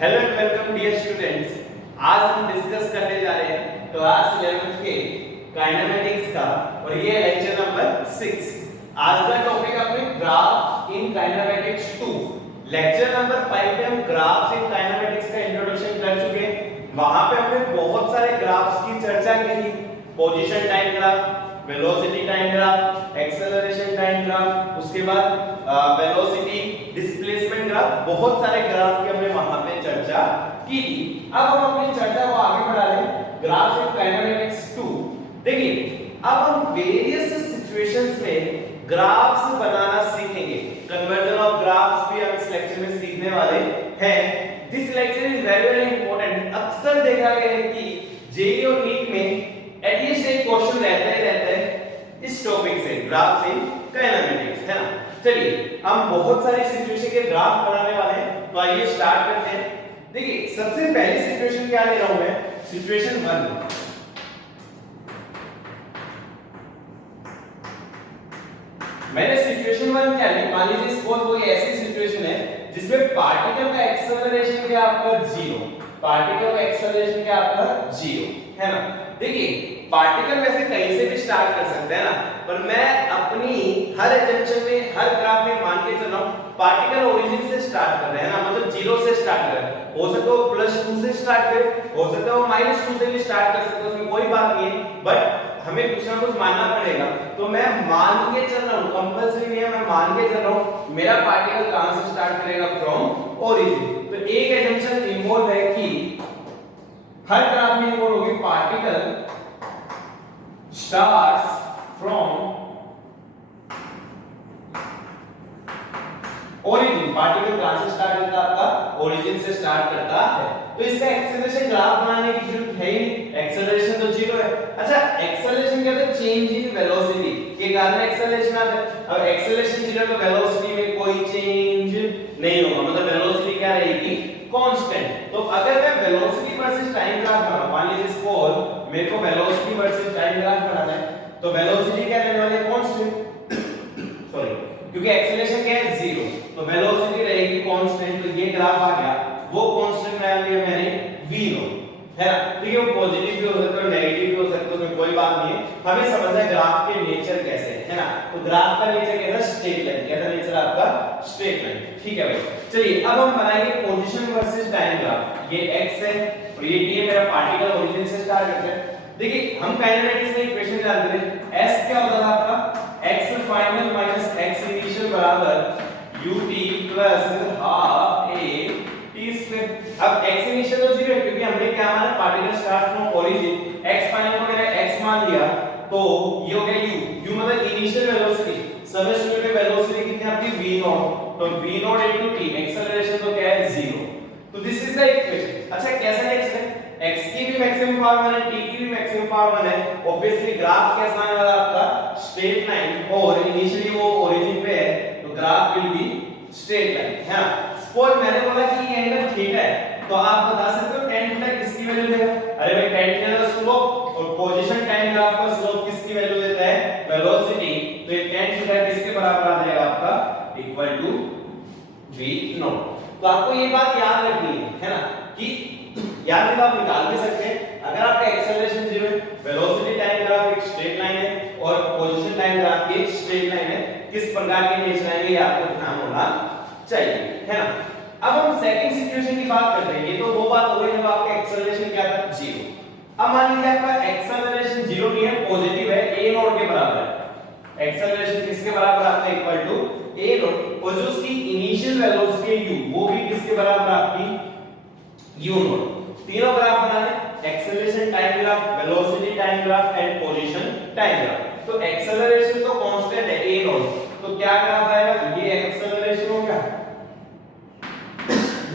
Hello and welcome dear students. आज हम discuss करने जा रहे हैं क्लास 11 के काइनेमेटिक्स का और ये लेक्चर नंबर 6। आज का टॉपिक अपने ग्राफ इन काइनेमेटिक्स 2। लेक्चर नंबर 5 में हम ग्राफ्स इन काइनेमेटिक्स का इंट्रोडक्शन कर चुके हैं। वहां पे हमने बहुत सारे ग्राफ्स की चर्चा की थी। Position time graph, velocity time graph, acceleration time graph, उसके बाद वेलोसिटी डिस्प्लेसमेंट ग्राफ, बहुत सारे ग्राफ की हमने वहां पे चर्चा की थी। अब हम अपनी चर्चा को आगे बढ़ा रहे हैं ग्राफ्स इन काइनेमेटिक्स 2। देखिए, अब हम वेरियस सिचुएशंस में ग्राफ्स बनाना सीखेंगे। कन्वर्जन ऑफ ग्राफ्स भी हम इस लेक्चर में सीखने वाले हैं। This lecture is very very important. अक्सर देखा गया है कि जेईई और नीट में एटलीस्ट एक क्वेश्चन रहता है इस टॉपिक से, ग्राफ्स इन काइनेमेटिक्स, है ना। चलिए, हम बहुत सारी सिचुएशन के ग्राफ बनाने वाले हैं, तो आइए स्टार्ट करते हैं। देखिए, सबसे पहली सिचुएशन क्या ले रहा हूं मैं, सिचुएशन 1। मैंने सिचुएशन 1 क्या ली, मान लीजिए सपोज कोई ऐसी सिचुएशन है जिसमें पार्टिकल का एक्सेलरेशन क्या आपका 0, पार्टिकल का एक्सेलरेशन क्या आपका 0, है ना। देखिए, पार्टिकल वैसे कहीं से भी स्टार्ट कर सकते हैं ना, पर मैं अपनी हर एजम्पशन में, हर ग्राफ में मान के चल रहा हूं पार्टिकल ओरिजिन से स्टार्ट कर रहे हैं ना, मतलब 0 से स्टार्ट कर रहे हैं। हो सकता है वो +2 से स्टार्ट करे, हो सकता है वो -2 से भी स्टार्ट कर सकते हैं, उसमें कोई बात नहीं है, बट हमें कुछ ना कुछ मानना पड़ेगा। तो मैं मान के चल रहा हूं, कंपल्सरी नहीं है, मैं मान के चल रहा हूं मेरा पार्टिकल कहां से स्टार्ट करेगा, फ्रॉम ओरिजिन। तो एक एजम्पशन इन्वॉल्व है कि हर ग्राफ में इन्वॉल्व होगी particle starts from origin। Particle कहां से स्टार्ट करता है, आपका ओरिजिन से स्टार्ट करता है। तो इसका एक्सेलरेशन ग्राफ बनाने की जरूरत है ही नहीं, एक्सेलरेशन तो 0 है। अच्छा, एक्सेलरेशन क्या है, चेंज इन वेलोसिटी के कारण एक्सेलरेशन आता है। अब एक्सेलरेशन 0 तो वेलोसिटी में कोई चेंज नहीं होगा, मतलब वेलोसिटी क्या रहेगी, कांस्टेंट। तो अगर मैं वेलोसिटी वर्सेस टाइम ग्राफ बनाऊं, मान लीजिए सपोज मेरे को वेलोसिटी वर्सेस टाइम ग्राफ बनाना है, तो वेलोसिटी क्या रहने वाली है, कांस्टेंट, सॉरी, क्योंकि एक्सेलरेशन क्या है 0, तो वेलोसिटी रहेगी कांस्टेंट। तो ये ग्राफ आ गया, वो कांस्टेंट मान लिया मैंने v0, है ना। तो ये पॉजिटिव भी हो सकता है, नेगेटिव भी हो सकता है, उसमें कोई बात नहीं है। हमें समझना है ग्राफ के नेचर कैसे है ना। तो ग्राफ का नेचर कैसा है, स्ट्रेट लाइन। कैसा नेचर आपका, स्ट्रेट लाइन, ठीक है भाई। चलिए, अब हम बनाएंगे पोजीशन वर्सेस टाइम ग्राफ। ये x है और ये t है, मेरा पार्टिकल ओरिजिन से स्टार्ट करते हैं। देखिए, हम काइनेमेटिक्स में इक्वेशन जानते हैं, s क्या होता था आपका, x final minus x initial बराबर ut plus half a t square. अब x इनिशियल तो 0 है, क्योंकि हमने क्या माना, particle start from origin. x final को मैंने x मान लिया, तो ये हो गया u मतलब इनिशियल वेलोसिटी। समय शून्य पे वेलोसिटी कितनी आपकी v0, तो v0 into t, एक्सेलरेशन तो क्या है 0। तो दिस इज द इक्वेशन। अच्छा, कैसा नेचर है, x की भी मैक्सिमम पावर 1 है, t की भी मैक्सिमम पावर 1 है। ऑब्वियसली ग्राफ कैसा आने वाला आपका, स्ट्रेट लाइन, और इनिशियली वो ओरिजिन पे है, तो graph will be straight line, है ना। सपोज मैंने बोला कि ये एंगल थीटा है, तो आप बता सकते हो tan थीटा किसकी वैल्यू देगा। अरे भाई, tan थीटा का स्लोप और पोजीशन टाइम ग्राफ का स्लोप किसकी वैल्यू देता है, वेलोसिटी। तो ये tan थीटा किसके बराबर आ जाएगा आपका, इक्वल टू v0। तो आपको ये बात याद रखनी है ना, कि याद नहीं, आप निकाल भी सकते हैं। अगर आपका एक्सेलरेशन 0 है, वेलोसिटी टाइम ग्राफ एक स्ट्रेट लाइन है और पोजीशन टाइम ग्राफ की एक स्ट्रेट लाइन है, किस प्रकार के नेचर आएंगे ये आपको ध्यान होना चाहिए, है ना। अब हम सेकंड सिचुएशन की बात करते हैं। ये तो वो बात हो गई जब आपका एक्सेलरेशन क्या था, 0। अब मान लीजिए आपका एक्सेलरेशन 0 नहीं है, पॉजिटिव है, a नॉट के बराबर है। एक्सेलरेशन किसके बराबर आता है, इक्वल टू a नॉट, और जो उसकी इनिशियल वेलोसिटी है u, वो भी किसके बराबर आपकी u नॉट। तीनों ग्राफ बनाने, acceleration time graph, velocity time graph and position time graph. तो एक्सेलरेशन तो कांस्टेंट है a नॉट, तो क्या ग्राफ आएगा, ये एक्सेलरेशन हो गया,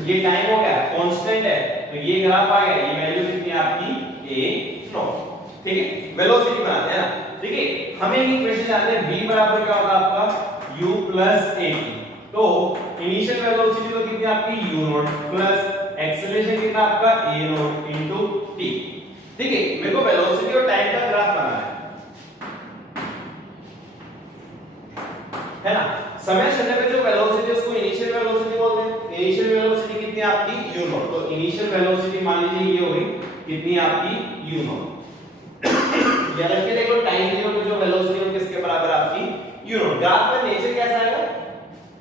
ये टाइम हो गया, कांस्टेंट है, तो ये ग्राफ आ गया, ये वैल्यू कितनी आपकी a नॉट, ठीक है। वेलोसिटी बनाते हैं ना। देखिए, हमें ये इक्वेशन जानते हैं, v बराबर क्या होगा आपका, u प्लस at। तो इनिशियल वेलोसिटी तो कितनी आपकी u नॉट प्लस एक्सेलरेशन कितना आपका a नॉट इनटू t। देखिए, मेरे को वेलोसिटी और टाइम का ग्राफ बनाना है ना। समय शून्य पे जो वेलोसिटी उसको इनिशियल वेलोसिटी बोलते हैं। इनिशियल वेलोसिटी कितनी कितनी आपकी u नॉट। तो इनिशियल वेलोसिटी मान लीजिए ये हो गई कितनी आपकी u नॉट। या रख के देखो टाइम जीरो में जो वेलोसिटी है किसके बराबर आपकी u नॉट। ग्राफ का नेचर कैसा आएगा,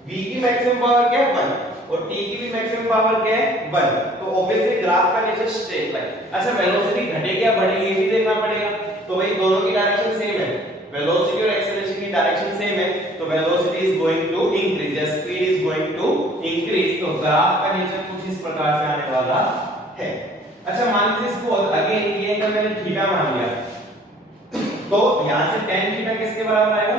v की मैक्सिमम पावर क्या है 1 और t की भी मैक्सिमम पावर क्या है 1। तो ऑब्वियसली ग्राफ का नेचर स्ट्रेट लाइन। अच्छा वेलोसिटी घटेगी या बढ़ेगी ये भी देखना पड़ेगा। तो भाई दोनों की डायरेक्शन सेम है, वेलोसिटी और एक्सेलरेशन की डायरेक्शन सेम है, तो velocity is going to increase या speed is going to increase. तो ग्राफ का नेचर कुछ इस प्रकार से आने वाला है। अच्छा मान लीजिए इसको अगेन ये अगर मैंने थीटा मान लिया तो यहां से tan थीटा किसके बराबर आएगा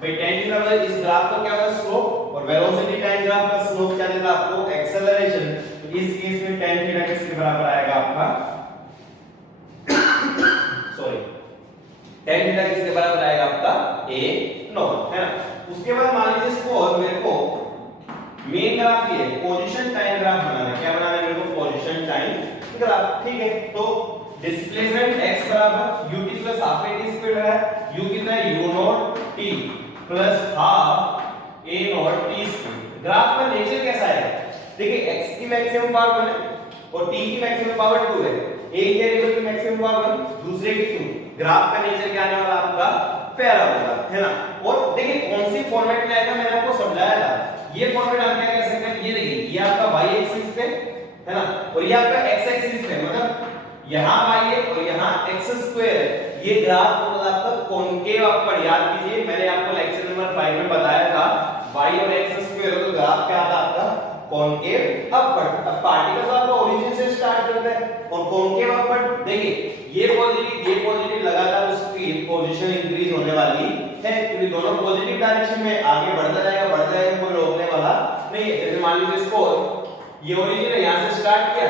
भाई, tan थीटा मतलब इस ग्राफ का क्या होगा स्लोप, और वेलोसिटी टाइम ग्राफ का स्लोप क्या देता आपको एक्सेलरेशन। तो इस केस में tan थीटा किसके बराबर आएगा आपका सॉरी tan थीटा किसके बराबर आएगा आपका a नॉट, है ना। उसके बाद मान लीजिए इसको और मेरे को मेन ग्राफ ये पोजीशन टाइम ग्राफ बनाना है। क्या बनाना है मेरे को, पोजीशन टाइम ग्राफ, ठीक है। तो डिस्प्लेसमेंट x बराबर ut plus half at square है, u कितना है u not t plus half a not t square. Graph का नेचर कैसा है, देखिए x की मैक्सिमम पावर 1 है और t की मैक्सिमम पावर 2 है। एक वेरिएबल की मैक्सिमम पावर 1 दूसरे की 2। ग्राफ का नेचर क्या आने वाला आपका पैराबोला, है ना। और देखिए कौन सी फॉर्मेट में आएगा मैंने आपको समझाया था। ये फॉर्मेट हम क्या कह सकते हैं, ये देखिए ये आपका y एक्सिस पे है ना और ये आपका x एक्सिस पे, मतलब यहां y है और यहां x स्क्वायर है। ये ग्राफ मतलब आपका कॉनकेव अपवर्ड, याद कीजिए मैंने आपको लेक्चर नंबर 5 में बताया था y और x स्क्वायर तो ग्राफ क्या आता आपका कॉनकेव अपवर्ड। अब पार्टिकल तो आपका ओरिजिन से स्टार्ट करता है और कॉनकेव अपवर्ड, देखिए ये पॉजिटिव लगातार उसकी पोजीशन इंक्रीज होने वाली है क्योंकि दोनों पॉजिटिव डायरेक्शन में आगे बढ़ता जाएगा, कोई रोकने वाला नहीं है। जैसे मान लीजिए इसको ये ओरिजिन है, यहां से स्टार्ट किया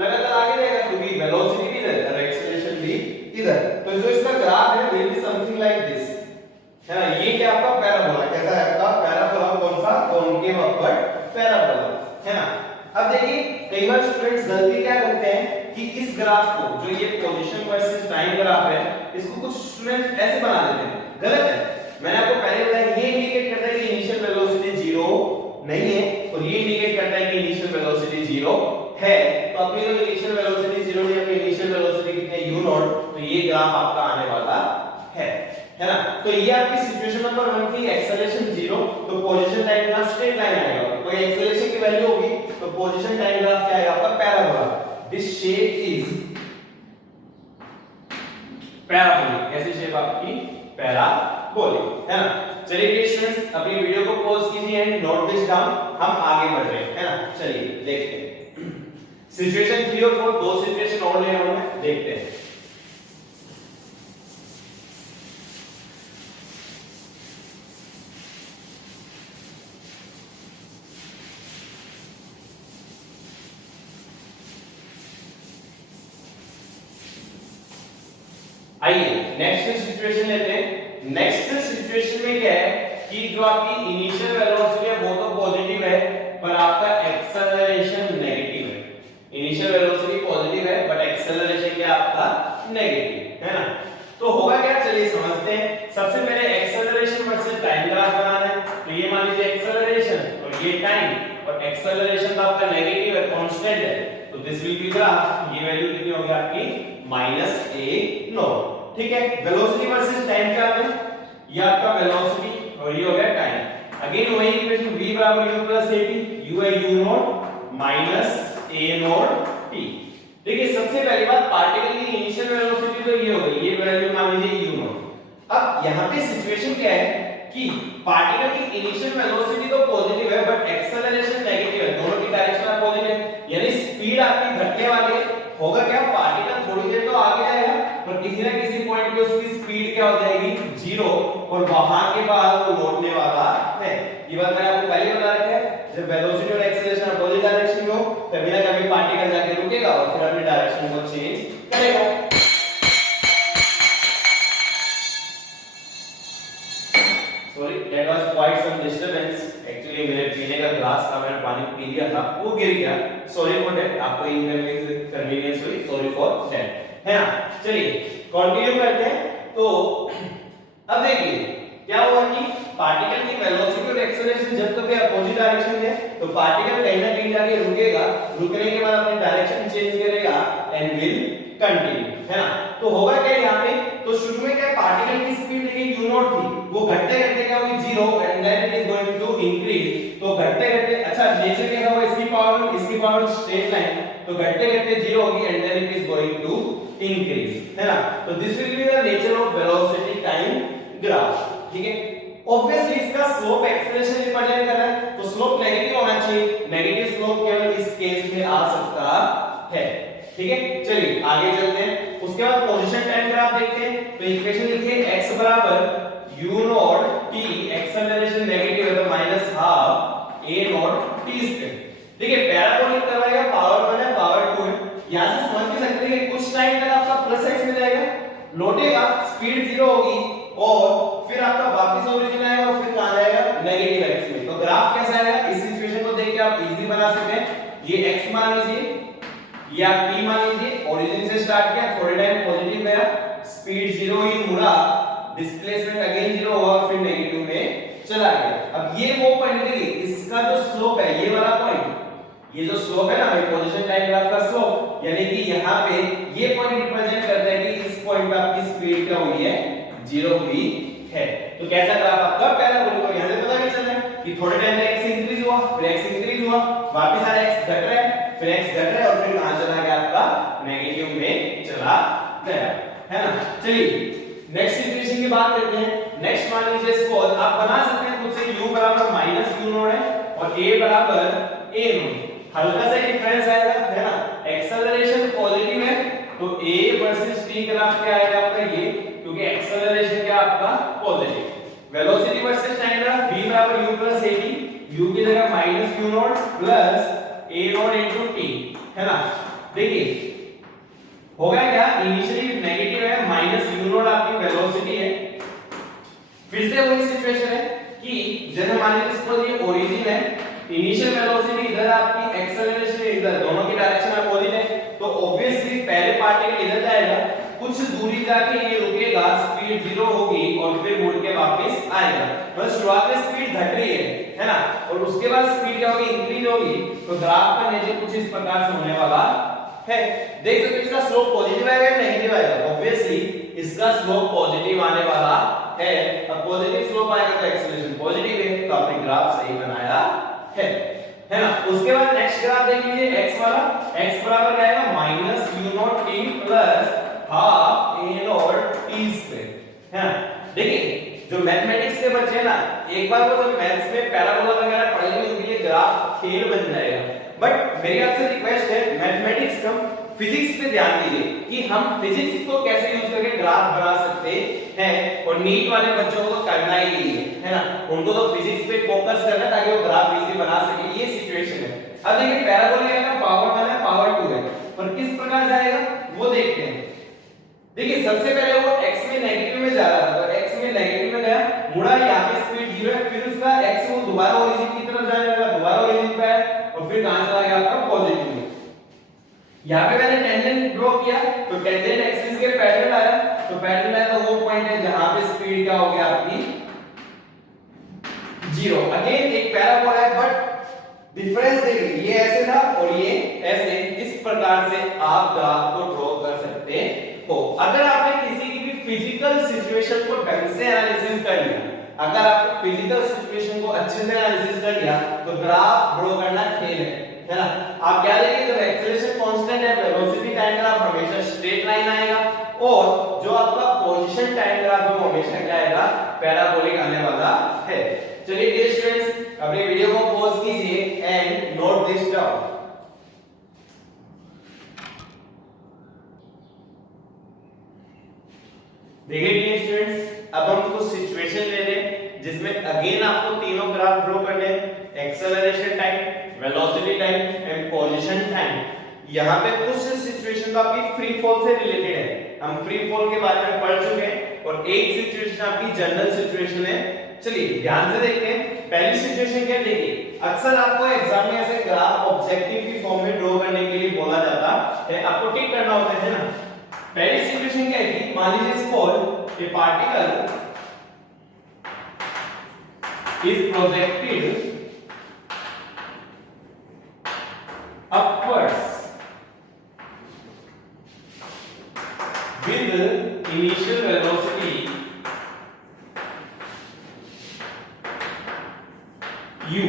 लगातार आगे जाएगा क्योंकि वेलोसिटी भी इधर और एक्सेलरेशन भी इधर। तो जो इसका ग्राफ है will be something like this, है ना। ये क्या आपका पैराबोला, कैसा है आपका पैराबोला, कौन सा कॉनकेव अपवर्ड पैराबोला, है ना। अब देखिए कई बार स्टूडेंट्स गलती क्या करते हैं कि इस ग्राफ को जो ये पोजीशन वर्सेस टाइम ग्राफ है इसको कुछ स्टूडेंट्स ऐसे बना देते हैं, गलत है। मैंने आपको पहले बताया ये इंडिकेट करता है कि इनिशियल वेलोसिटी 0 नहीं है और ये इंडिकेट करता है कि इनिशियल वेलोसिटी 0 है। तो अपनी जो इनिशियल वेलोसिटी 0 नहीं, अपनी इनिशियल वेलोसिटी कितनी है u नॉट, तो ये ग्राफ आपका आने वाला है ना। तो ये आपकी सिचुएशन नंबर 1 थी, एक्सेलरेशन 0 तो position time graph straight line आएगा, कोई एक्सेलरेशन की वैल्यू होगी तो पोजीशन टाइम ग्राफ क्या आएगा आपका parabola. This shape is parabolic, ऐसी शेप आपकी पैराबोलिक, है ना। चलिए स्टूडेंट्स अपनी वीडियो को पॉज कीजिए एंड नोट दिस डाउन, हम आगे बढ़ रहे हैं, है ना। चलिए देखते हैं सिचुएशन 3 और 4, दो सिचुएशन और ले रहा हूं, देखते हैं। आइए नेक्स्ट सिचुएशन लेते हैं। नेक्स्ट सिचुएशन में क्या है कि जो आपकी इनिशियल वेलोसिटी है वो तो पॉजिटिव है पर आपका एक्सेलरेशन नेगेटिव है। इनिशियल वेलोसिटी पॉजिटिव है बट एक्सेलरेशन क्या आपका नेगेटिव, है ना। तो होगा क्या, चलिए समझते हैं। सबसे पहले एक्सेलरेशन वर्सेस टाइम ग्राफ बनाना है। तो ये मान लीजिए एक्सेलरेशन और ये टाइम, और एक्सेलरेशन तो आपका नेगेटिव है, कांस्टेंट है, तो दिस विल बी ग्राफ। ये वैल्यू कितनी होगी आपकी -a नॉट, ठीक है। वेलोसिटी वर्सेस टाइम क्या है, ये आपका वेलोसिटी और ये हो गया टाइम। अगेन वही इक्वेशन v बराबर u प्लस at, u है u not minus a not t। देखिए सबसे पहली बात पार्टिकल की इनिशियल वेलोसिटी तो ये हो गई, ये वैल्यू मान लीजिए u नॉट। अब यहाँ पे सिचुएशन क्या है कि पार्टिकल की इनिशियल वेलोसिटी तो पॉजिटिव है बट एक्सेलरेशन नेगेटिव है, दोनों की डायरेक्शन पॉजिटिव है, यानी स्पीड आपकी घटने वाली है। होगा क्या, पार्टिकल थोड़ी देर तो आगे जाएगा पर किसी ना किसी पॉइंट पे उसकी स्पीड क्या हो जाएगी 0 और वहां के बाद वो लौटने वाला है। ये बात मैंने आपको पहले बता रखा है, जब वेलोसिटी और एक्सेलरेशन अपोजिट डायरेक्शन में हो कभी ना कभी पार्टिकल जाके रुकेगा और फिर अपनी डायरेक्शन को चेंज करेगा। Sorry that was quite some disturbance, actually मेरे पीने का ग्लास था, मैंने पानी पी लिया था वो गिर गया, सॉरी फॉर दैट। आपको इनकन्वीनियंस हुई, सॉरी फॉर दैट, है ना। चलिए कंटिन्यू करते हैं। तो अब देखिए क्या हुआ कि पार्टिकल की वेलोसिटी और एक्सेलरेशन जब तक अपोजिट डायरेक्शन है तो पार्टिकल कहीं ना कहीं जाके रुकेगा, पावर स्ट्रेट लाइन, तो घटते घटते 0 होगी and then it is going to increase, है ना। तो this will be the nature of velocity time graph, ठीक है। ऑब्वियसली इसका स्लोप एक्सेलरेशन रिप्रेजेंट कर रहा है, तो स्लोप नेगेटिव होना चाहिए, नेगेटिव स्लोप केवल इस केस में आ सकता है, ठीक है। चलिए आगे चलते हैं। उसके बाद पोजीशन टाइम ग्राफ देखते हैं। तो इक्वेशन लिखिए x बराबर u not t, acceleration negative है तो minus half a not t square. देखिए पैराबोलिक करवाएगा, पावर 1 है पावर 2 है, यहां से समझ भी सकते हैं कि कुछ टाइम तक आपका प्लस x में जाएगा, लौटेगा, स्पीड 0 होगी और फिर आपका वापस ओरिजिन आएगा और फिर कहां जाएगा नेगेटिव x में। तो ग्राफ कैसा आएगा, इस सिचुएशन को देख के आप इजीली बना सकते हैं। ये x मान लीजिए, ये आप t मान लीजिए, ओरिजिन से स्टार्ट किया, थोड़े टाइम पॉजिटिव गया, स्पीड 0 ही मुड़ा, डिस्प्लेसमेंट अगेन 0 हुआ और फिर नेगेटिव में चला गया। अब ये वो पॉइंट देखिए, इसका जो स्लोप है ये वाला पॉइंट, ये जो स्लोप है ना भाई पोजीशन टाइम ग्राफ का स्लोप, यानी कि यहां पे ये पॉइंट रिप्रेजेंट करता है कि इस पॉइंट पे आपकी स्पीड क्या हुई है, 0 हुई है। तो कैसा ग्राफ आपका पैराबोलिक, और यहां से पता भी चल रहा है कि थोड़े टाइम में x इंक्रीज हुआ, फिर x इंक्रीज हुआ, वापस आ x घट रहा है, फिर x घट रहा है और फिर कहां चला गया आपका नेगेटिव में चला गया, है ना। चलिए नेक्स्ट सिचुएशन की बात करते हैं। नेक्स्ट मान लीजिए सपोज आप बना सकते हैं खुद से u बराबर माइनस u नॉट है और a बराबर a नॉट, हल्का सा डिफरेंस आएगा, है ना। एक्सेलरेशन पॉजिटिव है तो a वर्सेस t ग्राफ क्या आएगा आपका ये, क्योंकि एक्सेलरेशन क्या आपका positive. Velocity versus time graph v बराबर u प्लस at, u की जगह minus u not plus a not into t, है ना। देखिए होगा क्या, इनिशियली नेगेटिव है, माइनस u नॉट आपकी वेलोसिटी है, फिर से वही सिचुएशन है कि जैसे मान लीजिए सपोज ये ओरिजिन है, इनिशियल वेलोसिटी इधर आपकी, एक्सेलरेशन इधर, दोनों की डायरेक्शन अपोजिट है, तो ऑब्वियसली पहले पार्टिकल इधर जाएगा, कुछ दूरी जाके ये रुकेगा, स्पीड 0 होगी और फिर मुड़ के वापस आएगा। मतलब शुरुआत में स्पीड घट रही है ना, और उसके बाद स्पीड क्या होगी, इंक्रीज होगी। तो ग्राफ का नेचर कुछ इस प्रकार से होने वाला है। देख सकते हैं इसका स्लोप पॉजिटिव आएगा या नेगेटिव आएगा, ऑब्वियसली इसका स्लोप पॉजिटिव आने वाला है। अब पॉजिटिव स्लोप आएगा तो एक्सेलरेशन पॉजिटिव है, तो आपने ग्राफ सही बनाया है ना। उसके बाद नेक्स्ट ग्राफ देख लीजिए x वाला, x बराबर क्या आएगा minus u not t plus half a not t square, है ना। देखिए जो मैथमेटिक्स के बच्चे हैं ना, एक बार वो जब मैथ्स में पैराबोला वगैरह पढ़ेंगे उनके लिए ग्राफ खेल बन जाएगा। बट मेरी आपसे रिक्वेस्ट है मैथमेटिक्स कम फिजिक्स पे ध्यान दीजिए कि हम फिजिक्स को कैसे यूज करके ग्राफ बना सकते हैं, और नीट वाले बच्चों को तो करना ही नहीं है ना, उनको तो फिजिक्स पे फोकस करना है ताकि वो ग्राफ इजीली बना सके। ये सिचुएशन है। अब देखिए पैराबोला का पावर 1 है पावर 2 है, पर किस प्रकार जाएगा वो देखते हैं। देखिए सबसे पहले वो x में नेगेटिव में जा रहा था, तो x में नेगेटिव में गया, मुड़ा, यहाँ पे स्पीड 0 है, फिर उसका x वो दोबारा ओरिजिन की तरफ जाने लगा, दोबारा ओरिजिन पे आया और फिर कहां चला गया आपका पॉजिटिव में। यहाँ पे मैंने टेंजेंट ड्रॉ किया तो टेंजेंट एक्सिस के पैरेलल आया, तो पैरेलल आया तो वो पॉइंट है जहां पे स्पीड क्या हो गया आपकी 0। अगेन एक पैराबोला है, बट डिफरेंस देखिए, ये ऐसे था और ये ऐसे, इस प्रकार से आप ग्राफ को ड्रॉ कर सकते हो। अगर आपने किसी की भी फिजिकल सिचुएशन को ढंग से एनालिसिस कर लिया, अगर आप फिजिकल सिचुएशन को अच्छे से एनालिसिस कर लिया तो ग्राफ ड्रॉ करना खेल है ना। आप क्या देखिए, जब एक्सेलरेशन कांस्टेंट है, वेलोसिटी टाइम ग्राफ हमेशा स्ट्रेट लाइन आएगा, और जो आपका पोजीशन टाइम ग्राफ है वो हमेशा क्या आएगा, पैराबोलिक आने वाला है। चलिए डियर स्टूडेंट्स, अपनी वीडियो को पॉज कीजिए एंड नोट दिस डाउन। देखिए डियर स्टूडेंट्स, अब हम कुछ सिचुएशन ले रहे हैं जिसमें अगेन आपको तीनों ग्राफ ड्रॉ करने हैं, acceleration time, velocity time and position time. यहाँ पे कुछ सिचुएशन तो आपकी फ्री फॉल से रिलेटेड है, हम फ्री फॉल के बारे में पढ़ चुके हैं, और एक सिचुएशन आपकी जनरल सिचुएशन है। चलिए ध्यान से देखते हैं। पहली सिचुएशन क्या, देखिए अक्सर आपको एग्जाम में ऐसे ग्राफ ऑब्जेक्टिव की फॉर्म में ड्रॉ करने के लिए बोला जाता है, आपको टिक करना होता है ना। पहली सिचुएशन क्या है, मान लीजिए suppose A particle is projected upwards with initial velocity u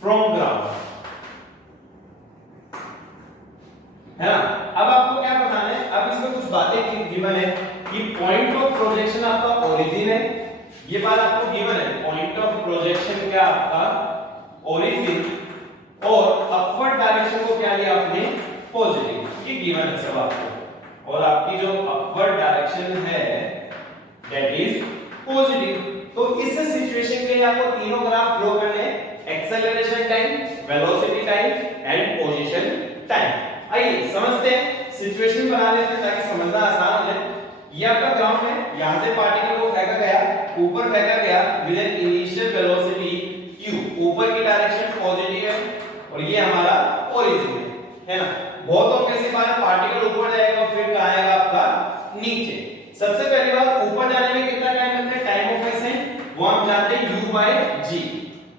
from ground, है ना। अब आपको क्या बताना है, अब इसमें कुछ बातें गिवन है कि पॉइंट ऑफ प्रोजेक्शन आपका ओरिजिन है, ये बात आपको गिवन है, पॉइंट ऑफ प्रोजेक्शन क्या आपका ओरिजिन, और अपवर्ड डायरेक्शन को क्या लिया आपने पॉजिटिव, ये गिवन है सब आपको, और आपकी जो अपवर्ड डायरेक्शन है दैट इज पॉजिटिव। तो इस सिचुएशन के लिए आपको तीनों ग्राफ ड्रॉ करने हैं, acceleration time, velocity time and position time. आइए समझते हैं, सिचुएशन बना लेते हैं ताकि समझना आसान हो जाए। ये आपका ग्राउंड है, यहां से पार्टिकल को फेंका गया, ऊपर फेंका गया with an initial velocity u, ऊपर की डायरेक्शन पॉजिटिव है, और ये हमारा ओरिजिन है ना। बहुत कैसी बात है, पार्टिकल ऊपर जाएगा फिर कहां आएगा आपका नीचे। सबसे पहली बात, ऊपर जाने में कितना टाइम लगता है, टाइम ऑफ एक्शन वो हम जानते हैं u/g,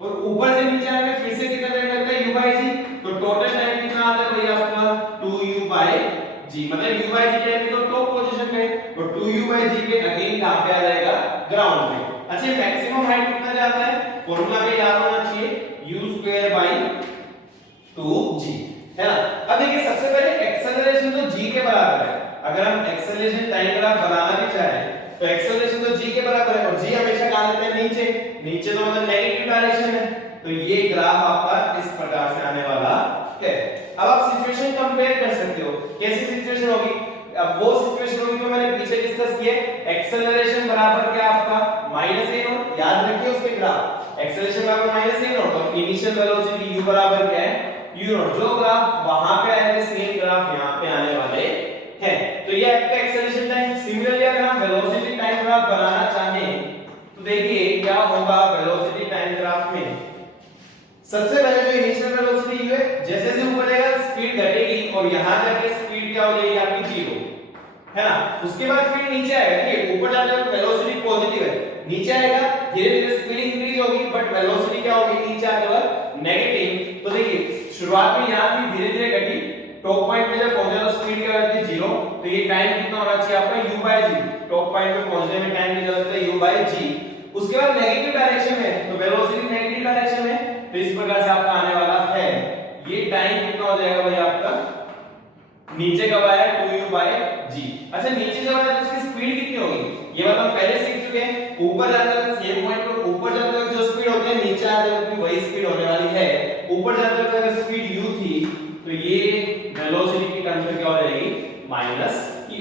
और ऊपर से नीचे आने में फिर से कितना टाइम लगता है u/g, तो टोटल टाइम कितना आता है भैया आपका 2u/g, मतलब u/g टाइम तो टॉप पोजीशन पे, तो 2u/g के अगेन कहां पे आ जाएगा ग्राउंड पे। अच्छा मैक्सिमम हाइट कितना जाता है, फार्मूला में याद होना चाहिए u²/2g, है ना। अब देखिए सबसे पहले एक्सेलरेशन तो g के बराबर है, अगर हम एक्सेलरेशन टाइम ग्राफ बनाना भी चाहें तो एक्सेलरेशन तो g के बराबर है, और g हमेशा कहां रहता है नीचे, नीचे तो मतलब नेगेटिव डायरेक्शन है, तो ये ग्राफ आपका इस प्रकार से आने वाला है। अब आप सिचुएशन कंपेयर कर सकते हो, कैसी सिचुएशन होगी, अब वो सिचुएशन होगी जो मैंने पीछे डिस्कस की है, एक्सेलरेशन बराबर क्या आपका -a0, याद रखिए उसके ग्राफ, एक्सेलरेशन बराबर -a0, और इनिशियल वेलोसिटी u बराबर क्या है u0, जो ग्राफ वहां पे आए थे सेम ग्राफ यहां पे आने वाले हैं। तो ये आपका एक्सेलरेशन टाइम। सिमिलरली अगर हम वेलोसिटी टाइम ग्राफ बनाना चाहें तो देखिए क्या होगा वेलोसिटी टाइम ग्राफ में, सबसे पहले जो इनिशियल वेलोसिटी है, जैसे जैसे ऊपर जाएगा स्पीड घटेगी, और यहां जाके स्पीड क्या हो जाएगी आपकी 0, है ना। उसके बाद फिर नीचे आएगा, ठीक है, ऊपर जाने पर वेलोसिटी पॉजिटिव है, नीचे आएगा धीरे धीरे स्पीड इंक्रीज होगी, बट वेलोसिटी क्या होगी नीचे आने पर नेगेटिव। तो देखिए शुरुआत में यहां भी धीरे धीरे घटी, टॉप पॉइंट पे जब पहुंचे तो स्पीड क्या होती है 0, तो ये टाइम कितना होना चाहिए आपका u/g, टॉप पॉइंट पे पहुंचने में टाइम कितना लगता है u/g। उसके बाद नेगेटिव डायरेक्शन में, तो वेलोसिटी नेगेटिव डायरेक्शन में, तो इस प्रकार से आपका आने वाला है, ये टाइम कितना हो जाएगा भाई आपका, नीचे कब आया 2u/g। अच्छा नीचे जब आया तो उसकी स्पीड कितनी होगी, ये बात हम पहले सीख चुके हैं, ऊपर जाते वक्त सेम पॉइंट पर ऊपर जाते वक्त जो स्पीड होती है नीचे आते वक्त भी वही स्पीड होने वाली है। ऊपर जाते वक्त अगर स्पीड u थी तो ये वेलोसिटी की टर्म्स में क्या हो जाएगी -u,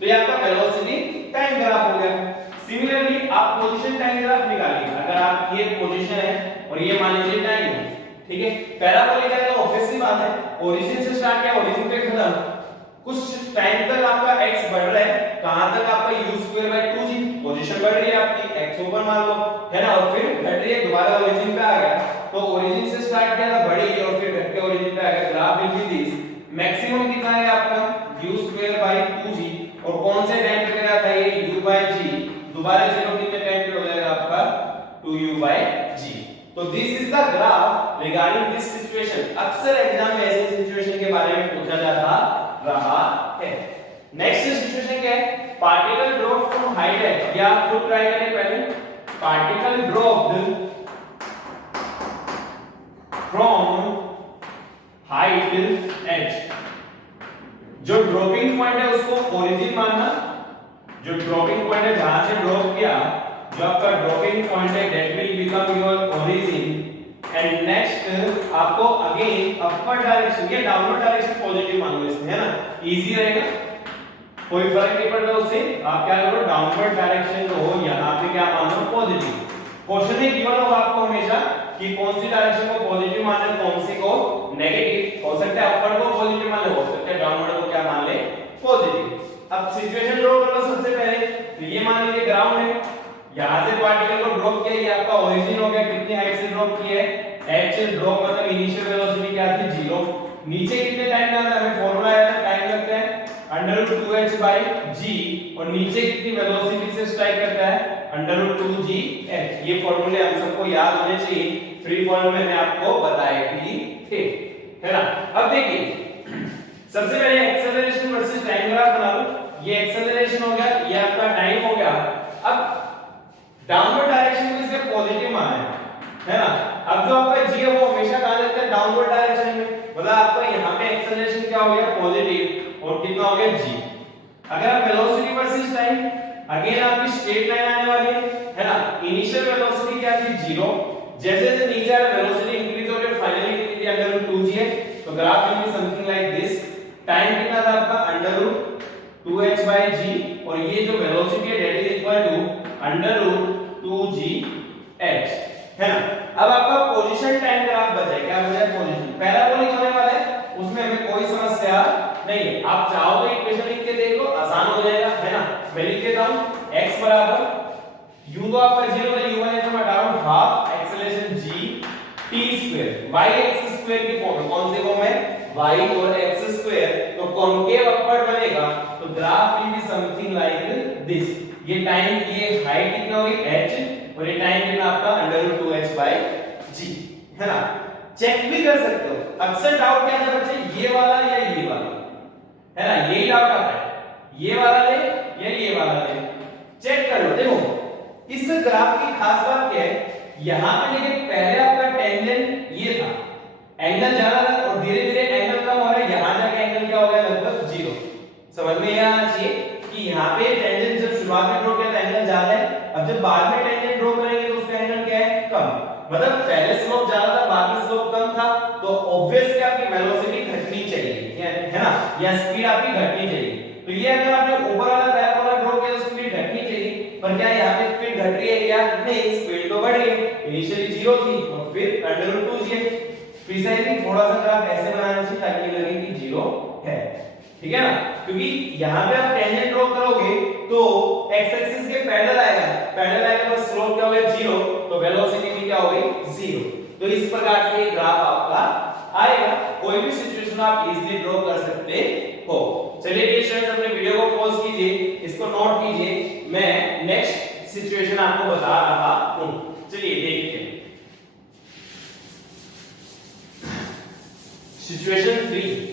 तो ये आपका वेलोसिटी टाइम ग्राफ हो गया। सिमिलरली आप पोजीशन टाइम ग्राफ निकालिए, अगर आप ये पोजीशन है और ये मान लीजिए टाइम है, ठीक है, पैराबोलिक है तो ऑब्वियस सी बात है, ओरिजिन से स्टार्ट किया ओरिजिन पे खत्म, कुछ टाइम तक आपका x बढ़ रहा है, कहां तक आपका u²/2g, पोजीशन बढ़ रही है आपकी, x ऊपर मान लो, है ना, और फिर घट रही है, दोबारा ओरिजिन पे आ गया, तो ओरिजिन से स्टार्ट किया था बढ़ी और फिर घट के ओरिजिन पे आ गया, ग्राफ लिख दीजिए। मैक्सिमम कितना है आपका u²/2g, और कौन से टाइम पे गया था ये u/g, दोबारा 0 कितने टाइम पे हो जाएगा आपका 2u/g। तो this is the graph regarding this situation. अक्सर एग्जाम में ऐसे सिचुएशन के बारे में पूछा जाता रहा है। नेक्स्ट सिचुएशन क्या है, पार्टिकल ड्रॉप फ्रॉम हाइट है, या आप खुद ट्राई करें पहले, particle dropped from height h, जो ड्रॉपिंग पॉइंट है उसको ओरिजिन मानना, जो ड्रॉपिंग पॉइंट है जहां से ड्रॉप किया, जो आपका ड्रॉपिंग पॉइंट है that will become your origin, and next आपको अगेन अपवर्ड डायरेक्शन या डाउनवर्ड डायरेक्शन पॉजिटिव मान लो इसमें, है ना, इजी रहेगा, कोई फर्क नहीं पड़ता उससे, आप क्या करो डाउनवर्ड डायरेक्शन जो हो यहां पे क्या मान लो पॉजिटिव। क्वेश्चन में गिवन होगा आपको हमेशा कि कौन सी डायरेक्शन को पॉजिटिव मान ले, कौन सी को नेगेटिव, हो सकता है अपवर्ड को पॉजिटिव मान ले, हो सकता है डाउनवर्ड को क्या मान ले पॉजिटिव। अब सिचुएशन ड्रॉ कर लो सबसे पहले, तो ये मान लीजिए ग्राउंड है, यहां से पार्टिकल को ड्रॉप किया, ये आपका ओरिजिन हो गया, कितनी हाइट से ड्रॉप किया है h से ड्रॉप, मतलब इनिशियल वेलोसिटी क्या थी 0, नीचे कितने टाइम लगता है, हमें फार्मूला आया था, टाइम लगता है √2h/g, और नीचे कितनी वेलोसिटी से स्ट्राइक करता है √2gh। ये फार्मूले हम सबको याद होने चाहिए, फ्री फॉर्म में मैं आपको बताए भी थे, है ना। अब देखिए सबसे पहले एक्सेलरेशन वर्सेस टाइम ग्राफ बना लो, ये एक्सेलरेशन हो गया, ये आपका टाइम हो गया। अब डाउनवर्ड डायरेक्शन में इसके पॉजिटिव माना है ना, अब जो आपका g है वो हमेशा कहां जाता है डाउनवर्ड डायरेक्शन में, मतलब आपका यहां पे एक्सेलरेशन क्या हो गया पॉजिटिव, तो graph will be something like this. Time कितना था आपका अंडर रूट 2h/g और ये जो वेलोसिटी है that is equal to under root 2gh, है ना। अब आपका पोजीशन टाइम ग्राफ बचा है, क्या बचा है पोजीशन, पैराबोलिक होने वाला है, उसमें हमें कोई समस्या नहीं है। आप चाहो तो इक्वेशन लिख के देख लो, आसान हो जाएगा, है ना। मैं लिख देता हूं x बराबर u तो आपका 0 है, u तो मैं हटा रहा हूं half acceleration g t square y x square की फॉर्म, कौन से फॉर्म है y और x स्क्वायर, तो कॉनकेव अपवर्ड बनेगा, तो graph will be something like this. ये टाइम, ये हाइट कितना होगी h और ये टाइम कितना आपका अंडर रूट 2h/g, है ना। चेक भी कर सकते हो, अक्सर डाउट क्या आता है बच्चे, ये वाला या ये वाला, है ना, यही डाउट आता है, ये वाला ले या ये वाला ले, चेक कर लो। देखो इस ग्राफ की खास बात क्या है, यहां पे लेकिन पहले आपका टेंजेंट ये था, एंगल ज्यादा था और धीरे धीरे एंगल कम हो रहा है, यहां जाके एंगल क्या हो गया लगभग 0। समझ में यह आना चाहिए कि यहां पे टेंजेंट जब शुरुआत में ड्रॉ किया था एंगल ज्यादा है, अब जब बाद में टेंजेंट ड्रॉ करेंगे तो उसका एंगल क्या है कम, मतलब पहले स्लोप ज्यादा था बाद में स्लोप कम था, तो ऑब्वियसली आपकी वेलोसिटी घटनी चाहिए, है ना, या स्पीड आपकी घटनी चाहिए। तो ये अगर आपने ऊपर वाला पैराबोला ड्रॉ किया तो स्पीड घटनी चाहिए, पर क्या यहां पे स्पीड घट रही है क्या, नहीं, स्पीड तो बढ़ रही है, इनिशियली 0 थी और फिर अंडर रूट 2 जी। प्रिसाइजली थोड़ा सा ग्राफ ऐसे बनाना चाहिए ताकि लगे कि 0 है, ठीक है ना, क्योंकि यहां पे आप टेंजेंट ड्रॉ करोगे तो x एक्सिस के पैरेलल आएगा तो स्लोप क्या होगा 0, तो वेलोसिटी भी क्या होगी 0। तो इस प्रकार से ग्राफ आपका आएगा, कोई भी सिचुएशन आप इजीली ड्रॉ कर सकते हो। चलिए डियर स्टूडेंट्स, अपने वीडियो को पॉज कीजिए, इसको नोट कीजिए, मैं नेक्स्ट सिचुएशन आपको बता रहा हूं। चलिए देखते हैं सिचुएशन 3।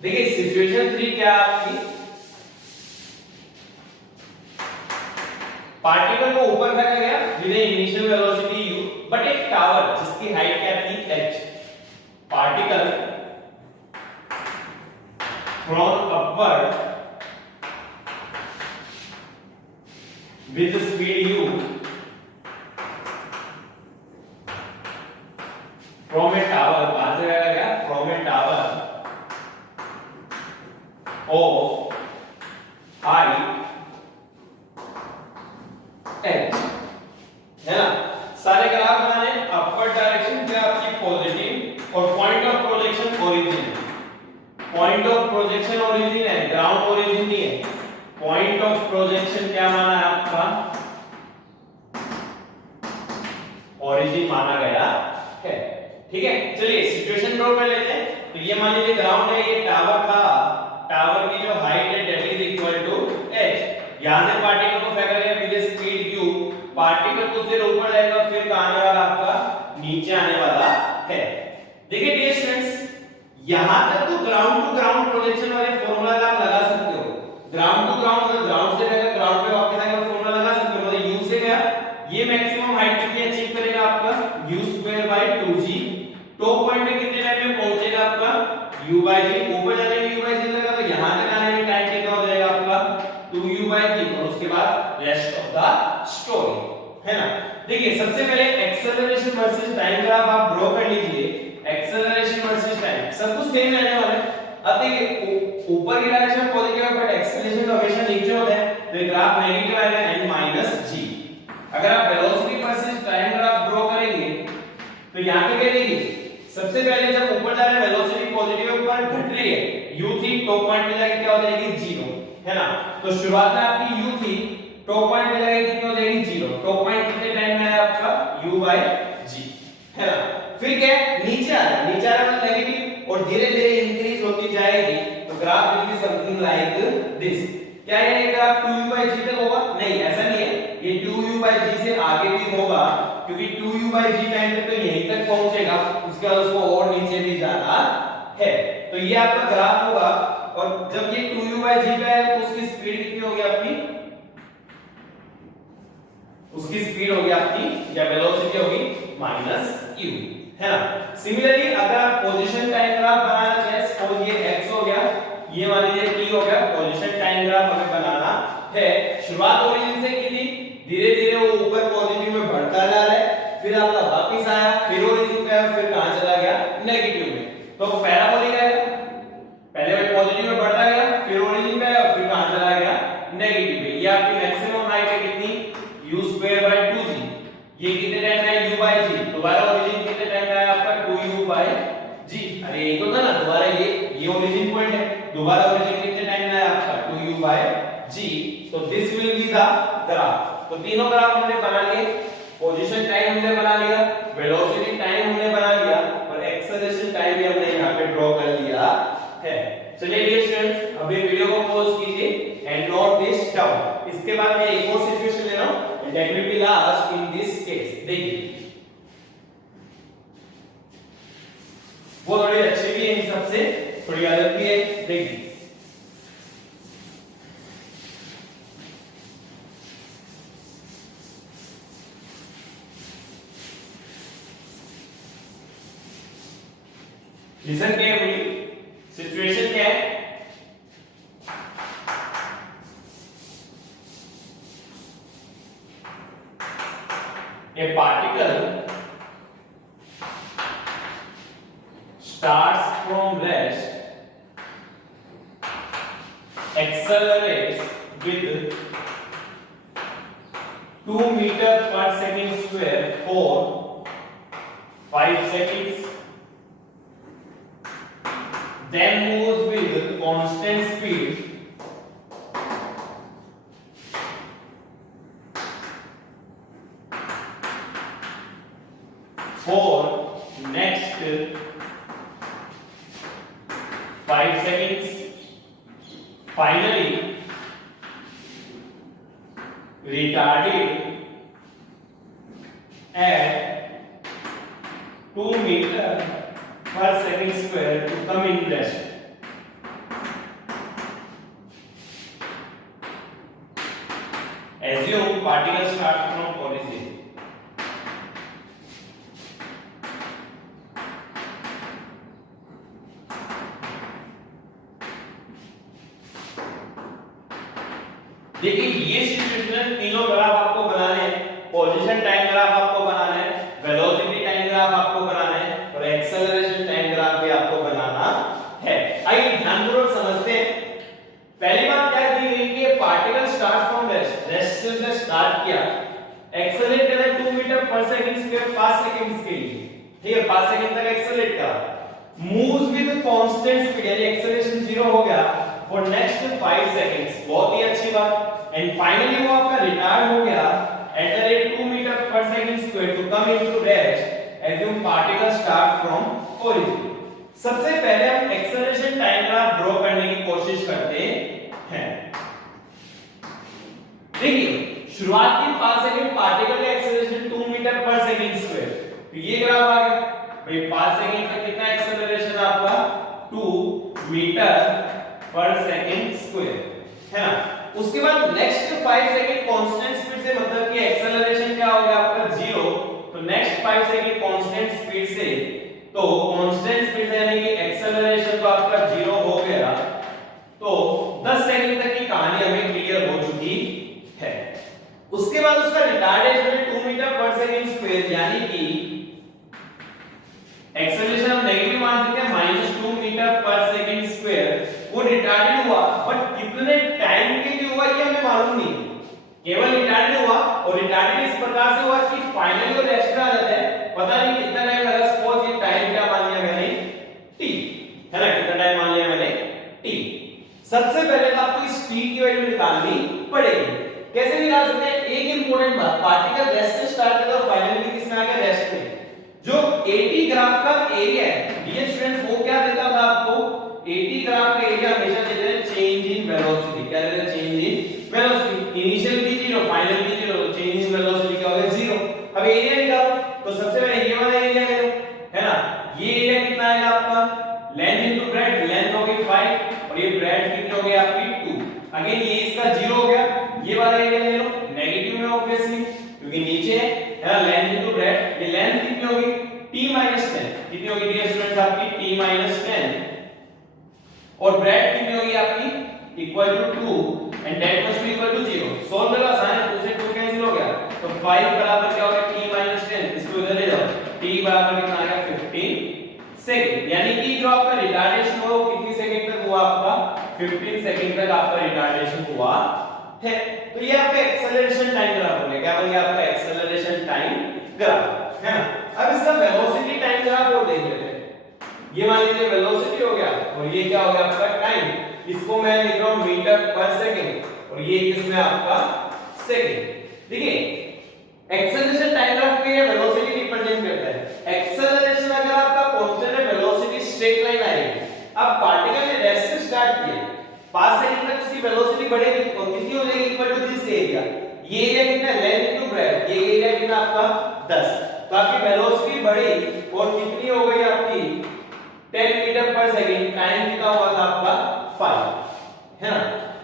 देखिए सिचुएशन 3 क्या है आपकी, पार्टिकल को ऊपर फेंका गया with initial velocity u, but एक टावर जिसकी हाइट क्या थी h, particle throne upward with speed u from A tower, कहां से फेंका गया, from A tower of height h, है ना। सारे ग्राफ बनाने अपवर्ड डायरेक्शन क्या आपकी पॉजिटिव और point of projection origin, point of projection origin है, ग्राउंड ओरिजिन नहीं है। पॉइंट ऑफ प्रोजेक्शन क्या माना है आपका, ओरिजिन माना गया है, ठीक है। चलिए सिचुएशन ड्रॉ कर लेते हैं। तो ये मान लीजिए ग्राउंड है, ये टावर था, टावर की जो हाइट है that is equal to h, यहां से पार्टिकल को फेंका गया विद स्पीड u, पार्टिकल कुछ देर ऊपर जाएगा फिर कहां आने वाला आपका नीचे आने वाला है। देखिए डियर स्टूडेंट्स, यहां तक तो ग्राउंड टू ग्राउंड प्रोजेक्शन वाले फार्मूला आप लगा सकते हो, ग्राउंड टू ग्राउंड मतलब ग्राउंड से लेकर ग्राउंड पे वापस आएगा फार्मूला लगा सकते हो, मतलब u से गया, ये मैक्सिमम हाइट कितनी अचीव करेगा आपका u²/2g, टॉप पॉइंट पे कितने टाइम में पहुंचेगा आपका u/g, ऊपर जाने में u/g लगेगा, तो यहां तक आने में टाइम कितना हो जाएगा आपका 2u/g, और उसके बाद रेस्ट ऑफ द स्टोरी, है ना। देखिए सबसे पहले एक्सेलरेशन वर्सेस टाइम ग्राफ आप ड्रॉ कर लीजिए, एक्सेलरेशन वर्सेस टाइम सब कुछ सेम रहने वाला है। अब देखिए ऊपर की डायरेक्शन पॉजिटिव है बट एक्सेलरेशन तो हमेशा नीचे होता है, तो ये ग्राफ नेगेटिव आएगा n-g। अगर आप velocity versus time graph draw करेंगे तो यहां पे क्या देखिए, सबसे पहले जब ऊपर जा रहे हैं वेलोसिटी पॉजिटिव है, ऊपर घट रही है, u थी, टॉप पॉइंट पे जाके क्या हो जाएगी 0, है ना। तो शुरुआत में आपकी u थी, टॉप पॉइंट पे जाके कितनी हो जाएगी 0, टॉप पॉइंट कितने टाइम में आया आपका u/g, है ना। फिर क्या नीचे आ रहा है, नीचे आ रहा है नेगेटिव और धीरे धीरे इंक्रीज होती जाएगी, तो graph will be something like this. क्या ये ग्राफ 2u/g तक होगा, नहीं ऐसा नहीं है, ये 2u/g से आगे भी होगा, क्योंकि 2u/g टाइम तक तो यहीं तक पहुंचेगा, उसके बाद उसको और नीचे भी जाना है। तो ये आपका ग्राफ होगा, और जब ये 2u/g पे है तो उसकी स्पीड कितनी होगी आपकी, उसकी स्पीड होगी आपकी या वेलोसिटी होगी -u, है ना। सिमिलरली अगर आप पोजीशन टाइम ग्राफ बनाना चाहे, सपोज ये x हो गया, ये मान लीजिए t हो गया, पोजीशन टाइम ग्राफ हमें बनाना है। शुरुआत ओरिजिन से की थी, धीरे धीरे वो ऊपर पॉजिटिव में बढ़ता जा रहा है, फिर आपका वापस आया, फिर ओरिजिन पे आया, फिर कहां चला गया, नेगेटिव में। तो पैराबोलिक आएगा, पहले वो पॉजिटिव में बढ़ता गया, फिर ओरिजिन पे आया, फिर कहां चला गया, नेगेटिव में। ये आपकी मैक्सिमम हाइट है कितनी, u²/2g। ये कितने टाइम है, u/g। दोबारा ओरिजिन कितने टाइम का है आपका, 2u/g। अरे ये तो था ना, दोबारा ये ओरिजिन पॉइंट है, दोबारा ओरिजिन कितने टाइम में है आपका, 2u/g। तो this will be the graph. तो तीनों ग्राफ हमने बना लिए, पोजीशन टाइम हमने बना लिया, वेलोसिटी टाइम हमने बना लिया, और एक्सेलरेशन टाइम भी हमने यहां पे ड्रॉ कर लिया है। चलिए डियर स्टूडेंट्स, अभी वीडियो को पॉज कीजिए एंड नोट दिस डाउन। इसके बाद मैं एक और सिचुएशन ले रहा हूं, and that will B last in this case. देखिए वो थोड़ी अच्छी भी है इन सबसे, थोड़ी अलग भी है। देखिए लिसन केयरफुली, सिचुएशन क्या है, a particle starts from rest, accelerates with 2 meter per second square for 5 seconds, then moves with constant speed for next 5 seconds, finally retarded at 2 meter per second square to come in rest. Assume particle starts from origin. देखिए ये situation, तीनों graph आपको बनाने हैं, position time graph आपको बनाना है, velocity time graph आपको बनाना है, और एक्सेलरेशन टाइम ग्राफ भी आपको बनाना है। आइए ध्यानपूर्वक समझते हैं। पहली बात क्या दी गई कि particle start from rest, rest से उसने स्टार्ट किया, एक्सेलरेट कर रहा है 2 मीटर पर सेकंड स्क्वायर 5 सेकंड्स के लिए, ठीक है, 5 सेकंड तक एक्सेलरेट करा, मूव्स विद कांस्टेंट स्पीड, यानी एक्सेलरेशन 0 हो गया फॉर नेक्स्ट 5 सेकंड्स, बहुत ही अच्छी बात। एंड फाइनली वो आपका रिटार्ड हो गया एट द रेट 2 मीटर पर second square to come into rest assume particle start from origin. सबसे पहले हम एक्सेलरेशन टाइम ग्राफ ड्रॉ करने की कोशिश करते हैं। देखिए शुरुआत की 5 सेकंड, पार्टिकल का एक्सेलरेशन 2 मीटर पर सेकंड स्क्वायर, तो ये ग्राफ आ गया भाई 5 सेकंड तक कितना एक्सेलरेशन आपका 2 मीटर पर सेकंड स्क्वायर, है ना। उसके बाद नेक्स्ट 5 सेकंड कांस्टेंट स्पीड से, मतलब कि एक्सेलरेशन क्या हो गया आपका 0, तो नेक्स्ट 5 सेकंड कांस्टेंट स्पीड से, तो कांस्टेंट स्पीड से यानी कि एक्सेलरेशन तो आपका 0 हो गया, तो 10 सेकंड तक की कहानी हमें क्लियर हो चुकी है। उसके बाद उसका रिटार्डेशन 2 मीटर पर सेकंड स्क्वायर, यानी कि एक्सेलरेशन हम नेगेटिव मान सकते हैं -2 मीटर पर सेकंड स्क्वायर, वो रिटार्डेड हुआ, बट कितने टाइम के लिए हुआ ये हमें मालूम नहीं, केवल रिटार्डेड हुआ, और रिटार्डेड इस प्रकार से हुआ कि फाइनली वो रेस्ट में आ जाता है, पता नहीं कितना टाइम लगा। सपोज ये टाइम क्या मान लिया मैंने, t, है ना, कितना टाइम मान लिया मैंने, t। सबसे पहले तो आपको इस t की वैल्यू निकालनी पड़ेगी। कैसे निकाल सकते हैं, एक इंपॉर्टेंट बात, पार्टिकल रेस्ट से स्टार्ट करता है और फाइनली किसमें आ गया, रेस्ट में। जो AT ग्राफ का एरिया है डियर स्टूडेंट्स, वो क्या देता था आपको, AT ग्राफ का एरिया हमेशा देते हैं चेंज इन वेलोसिटी। क्या देते हैं, चेंज इन वेलोसिटी। इनिशियल भी 0, फाइनल भी 0, चेंज इन वेलोसिटी क्या होगा, 0। अब एरिया निकालो, तो सबसे पहले ये वाला एरिया ले लो, है ना। ये एरिया कितना आएगा आपका, लेंथ इनटू ब्रेड्थ, लेंथ हो गई 5 और ये ब्रेड्थ कितनी हो गई आपकी 2। अगेन ये इसका 0 हो गया, ये वाला एरिया ले लो, नेगेटिव में ऑब्वियसली क्योंकि नीचे है ना, लेंथ इनटू ब्रेड्थ, ये लेंथ कितनी होगी t - 10, होगी डियर स्टूडेंट्स आपकी t माइनस 10 और ब्रेथ कितनी होगी आपकी equal to 2 and that must be equal to 0। Solve करो आसान है, 2 से 2 कैंसिल हो गया तो 5 बराबर क्या होगा t माइनस 10, इसको इधर ले जाओ, t बराबर कितना आ गया 15 सेकंड, यानी कि जो आपका रिटार्डेशन हुआ वो कितनी सेकंड तक हुआ आपका 15 सेकंड तक आपका रिटार्डेशन हुआ है। तो ये आपका एक्सेलरेशन टाइम ग्राफ हो गया, क्या बन गया आपका एक्सेलरेशन टाइम ग्राफ, है ना। अब इसका वेलोसिटी टाइम ग्राफ और देख लेते हैं। ये मान लीजिए वेलोसिटी हो गया और ये क्या हो गया आपका टाइम, इसको मैं लिख रहा हूं मीटर पर सेकंड और ये किसमें आपका सेकंड। देखिए एक्सेलरेशन टाइम ग्राफ में ये वेलोसिटी रिप्रेजेंट करता है। एक्सेलरेशन अगर आपका कांस्टेंट है, वेलोसिटी स्ट्रेट लाइन आएगी। अब पार्टिकल ने रेस्ट से स्टार्ट किया, 5 सेकंड तक उसकी वेलोसिटी बढ़ेगी और कितनी हो जाएगी इक्वल टू दिस एरिया। ये एरिया कितना लेंथ इनटू ब्रेथ, ये एरिया कितना आपका 10, तो आपकी वेलोसिटी बढ़ी और कितनी हो गई आपकी 10 मीटर पर सेकंड, टाइम कितना हुआ था आपका 5, है ना।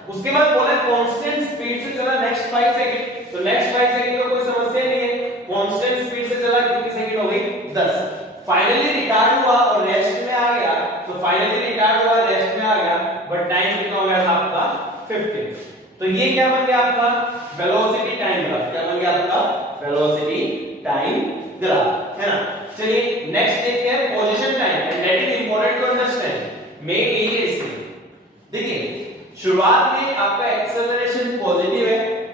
उसके बाद बोला कांस्टेंट स्पीड से चला नेक्स्ट 5 सेकंड, तो नेक्स्ट 5 सेकंड का कोई समस्या नहीं है, कांस्टेंट स्पीड से चला कितनी सेकंड हो गई 10। फाइनली रिटार्ड हुआ और रेस्ट में आ गया, तो फाइनली रिटार्ड हुआ रेस्ट में आ गया, बट टाइम कितना हो गया था आपका 15। तो ये क्या बन गया आपका वेलोसिटी टाइम ग्राफ, क्या बन गया आपका वेलोसिटी टाइम ग्राफ, है ना। चलिए नेक्स्ट देखते हैं position time, and that is important to understand. Main यही है इसमें, देखिए शुरुआत में आपका एक्सेलरेशन पॉजिटिव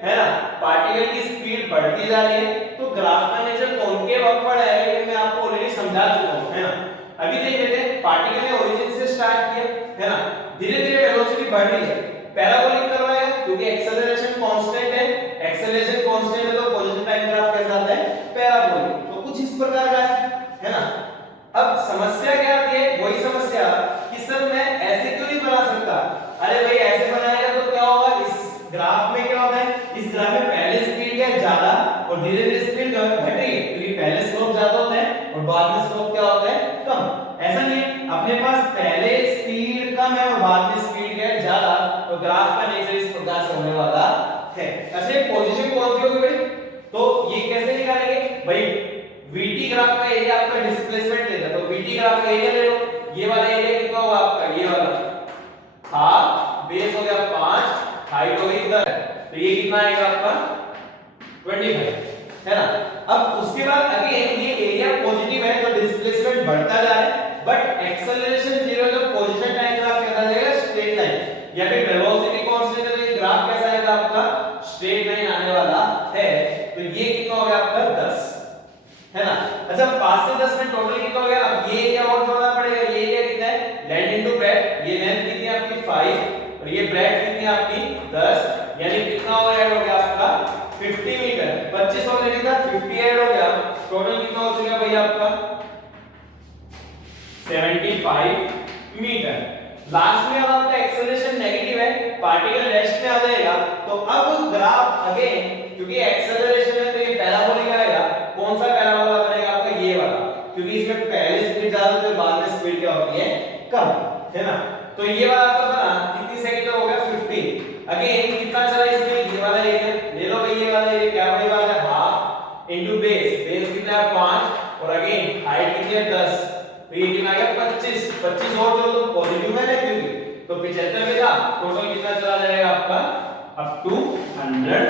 है ना, पार्टिकल की स्पीड बढ़ती जा रही है, तो ग्राफ का नेचर कॉनकेव अपवर्ड है, ये मैं आपको ऑलरेडी समझा चुका हूं, है ना। अभी देख लेते हैं, पार्टिकल ने ओरिजिन से स्टार्ट किया, है ना, धीरे-धीरे वेलोसिटी बढ़ रही है, पैराबोलिक कर्व है क्योंकि एक्सेलरेशन कांस्टेंट है, एक्सेलरेशन कांस्टेंट है तो पोजीशन टाइम ग्राफ कैसा आता है पैराबोलिक, तो कुछ इस प्रकार का है ना। अब समस्या क्या आती है, वही समस्या कि सर मैं ऐसे क्यों नहीं बना सकता। अरे भाई ऐसे बनाएगा तो क्या होगा, इस ग्राफ में क्या होता है, इस ग्राफ में पहले स्पीड क्या ज्यादा और धीरे-धीरे स्पीड घट रही है, क्योंकि पहले स्लोप ज्यादा होता है और बाद में स्लोप क्या होता है कम। ऐसा नहीं है, अपने पास पहले स्पीड कम है और बाद में स्पीड क्या है ज्यादा, तो ग्राफ का नेचर इस प्रकार से होने वाला है। ऐसे पोजीशन कौन सी होगी भाई, तो ये कैसे निकालेंगे भाई, vt ग्राफ का एरिया आपका डिस्प्लेसमेंट लेता है, तो vt ग्राफ का एरिया ले लो, ये वाला एरिया कितना होगा आपका, ये वाला हाफ, बेस हो गया 5, हाइट हो गई 10, तो ये कितना आएगा आपका 25, है ना। अब उसके बाद अगेन ये एरिया पॉजिटिव है तो डिस्प्लेसमेंट बढ़ता जा रहा है, बट एक्सेलरेशन 0 तो पोजीशन टाइम ग्राफ कैसा जाएगा स्ट्रेट लाइन, या फिर वेलोसिटी कांस्टेंट है तो ये ग्राफ कैसा आएगा आपका स्ट्रेट लाइन आने वाला है। तो ये कितना हो गया आपका 10, है ना। अच्छा 5 से 10 में टोटल कितना हो गया, अब ये एरिया और जोड़ना पड़ेगा, ये एरिया कितना है लेंथ इनटू ब्रेथ, ये लेंथ कितनी है आपकी 5 और ये ब्रेथ कितनी है आपकी 10, यानी कितना हो गया आपका 50 मीटर, 25 और लेने का 50 ऐड हो गया, टोटल कितना हो चुका भैया आपका 75 मीटर। लास्ट में अब आपका एक्सेलरेशन नेगेटिव है, पार्टिकल रेस्ट में आ जाएगा, तो अब ग्राफ अगेन क्योंकि एक्सेलरेशन है तो ये पैराबोलिक आएगा, कौन सा पैराबोला बनेगा आपका ये वाला, क्योंकि इसमें पहले स्पीड ज्यादा तो बाद में स्पीड क्या होती है कम, है ना। तो ये वाला आपका बना कितनी सेकंड का हो गया 15, अगेन कितना चला इसमें ये वाला एरिया ले लो भाई, ये वाला एरिया क्या बनेगा वाला हाफ इनटू बेस, बेस कितना है 5 और अगेन हाइट कितनी है 10, तो ये कितना आ गया 25, 25 और जो तो पॉजिटिव है नेगेटिव, तो 75 में था, टोटल कितना चला जाएगा आपका अप टू 100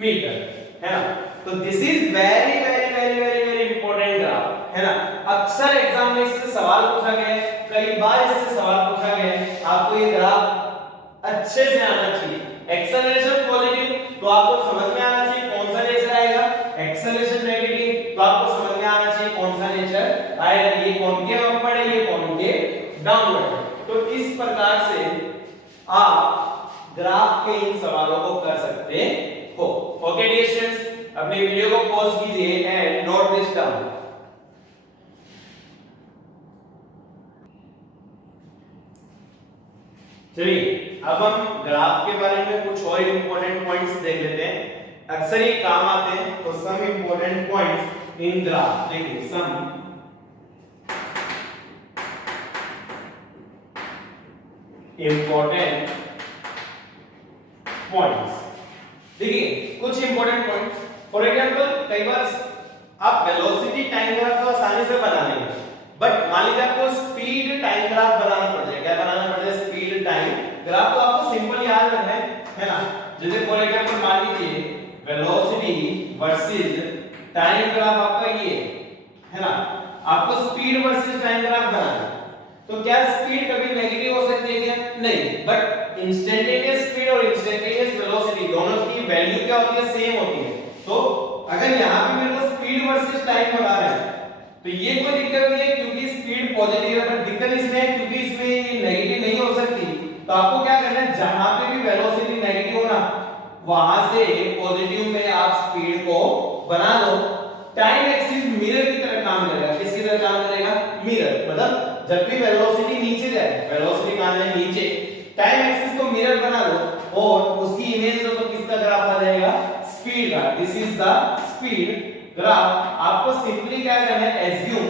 मीटर, है ना। तो this is very very very very very important graph, है ना। अक्सर एग्जाम में इससे सवाल पूछा गया है, कई बार इससे सवाल पूछा गया है, आपको ये ग्राफ अच्छे से आना चाहिए। एक्सेलरेशन पॉजिटिव तो आपको समझ में आना चाहिए कौन सा नेचर आएगा, एक्सेलरेशन नेगेटिव तो आपको समझ में आना चाहिए कौन सा नेचर आएगा, ये कॉनकेव अपवर्ड है, ये कॉनकेव डाउनवर्ड है। तो इस प्रकार से आप ग्राफ के इन सवालों को कर सकते हो। ओके डियर स्टूडेंट्स, अपने वीडियो को पॉज कीजिए एंड नोट दिस डाउन। चलिए अब हम ग्राफ के बारे में कुछ और इंपॉर्टेंट पॉइंट्स देख लेते हैं, अक्सर ये काम आते हैं। तो some important points in graph, देखिए सम इंपॉर्टेंट पॉइंट्स, देखिए कुछ इंपॉर्टेंट पॉइंट्स। फॉर एग्जांपल कई बार आप वेलोसिटी टाइम ग्राफ तो आसानी से बना लेंगे, बट मान लीजिए आपको स्पीड टाइम ग्राफ बनाना पड़ जाए, क्या बनाना पड़ जाए, स्पीड टाइम ग्राफ। तो आपको सिंपल याद रखना है ना, जैसे फॉर एग्जांपल मान लीजिए वेलोसिटी वर्सेस टाइम ग्राफ आपका ये है ना, आपको स्पीड वर्सेस टाइम ग्राफ बनाना है। तो क्या स्पीड कभी नेगेटिव हो सकती है क्या, नहीं, बट इंस्टेंटेनियस स्पीड और इंस्टेंटेनियस वेलोसिटी दोनों की वैल्यू क्या होती है, सेम होती है। तो अगर यहां पे मेरे को स्पीड वर्सेस टाइम बना रहा है तो ये कोई दिक्कत नहीं है, क्योंकि स्पीड पॉजिटिव है, बट दिक्कत इसमें है क्योंकि इसमें नेगेटिव नहीं हो सकती। तो आपको क्या करना है, जहां पे भी वेलोसिटी नेगेटिव हो ना वहां से पॉजिटिव में आप स्पीड को बना दो। टाइम एक्सिस मिरर की तरह काम करेगा, किसकी तरह काम करेगा, मिरर। मतलब जब भी वेलोसिटी नीचे जाए, वेलोसिटी कहां जाए, नीचे, टाइम एक्सिस को मिरर बना दो और उसकी इमेज दो, तो किसका ग्राफ आ जाएगा, स्पीड का। This is the speed graph. आपको सिंपली क्या करना है, एज्यूम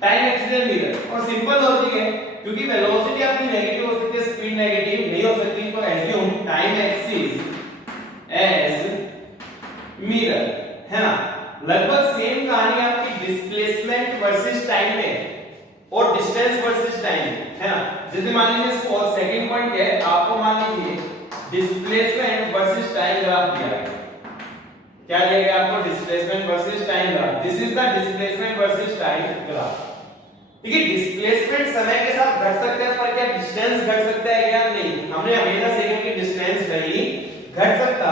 टाइम एक्सिस मिरर, और सिंपल लॉजिक है क्योंकि वेलोसिटी आपकी नेगेटिव हो सकती है, स्पीड नेगेटिव नहीं हो सकती। तो assume time axis as mirror, है ना। लगभग सेम कहानी आपकी डिस्प्लेसमेंट वर्सेस टाइम में और डिस्टेंस वर्सेस टाइम, है ना। जैसे मान लीजिए सेकंड पॉइंट है, आपको मान लीजिए डिस्प्लेसमेंट वर्सेस टाइम ग्राफ दिया है। क्या दिया गया आपको, displacement versus time graph. This is the displacement versus time graph. ठीक है, डिस्प्लेसमेंट समय के साथ घट सकता है, पर क्या डिस्टेंस घट सकता है क्या, नहीं। हमने हमेशा सीखा कि डिस्टेंस नहीं घट सकता।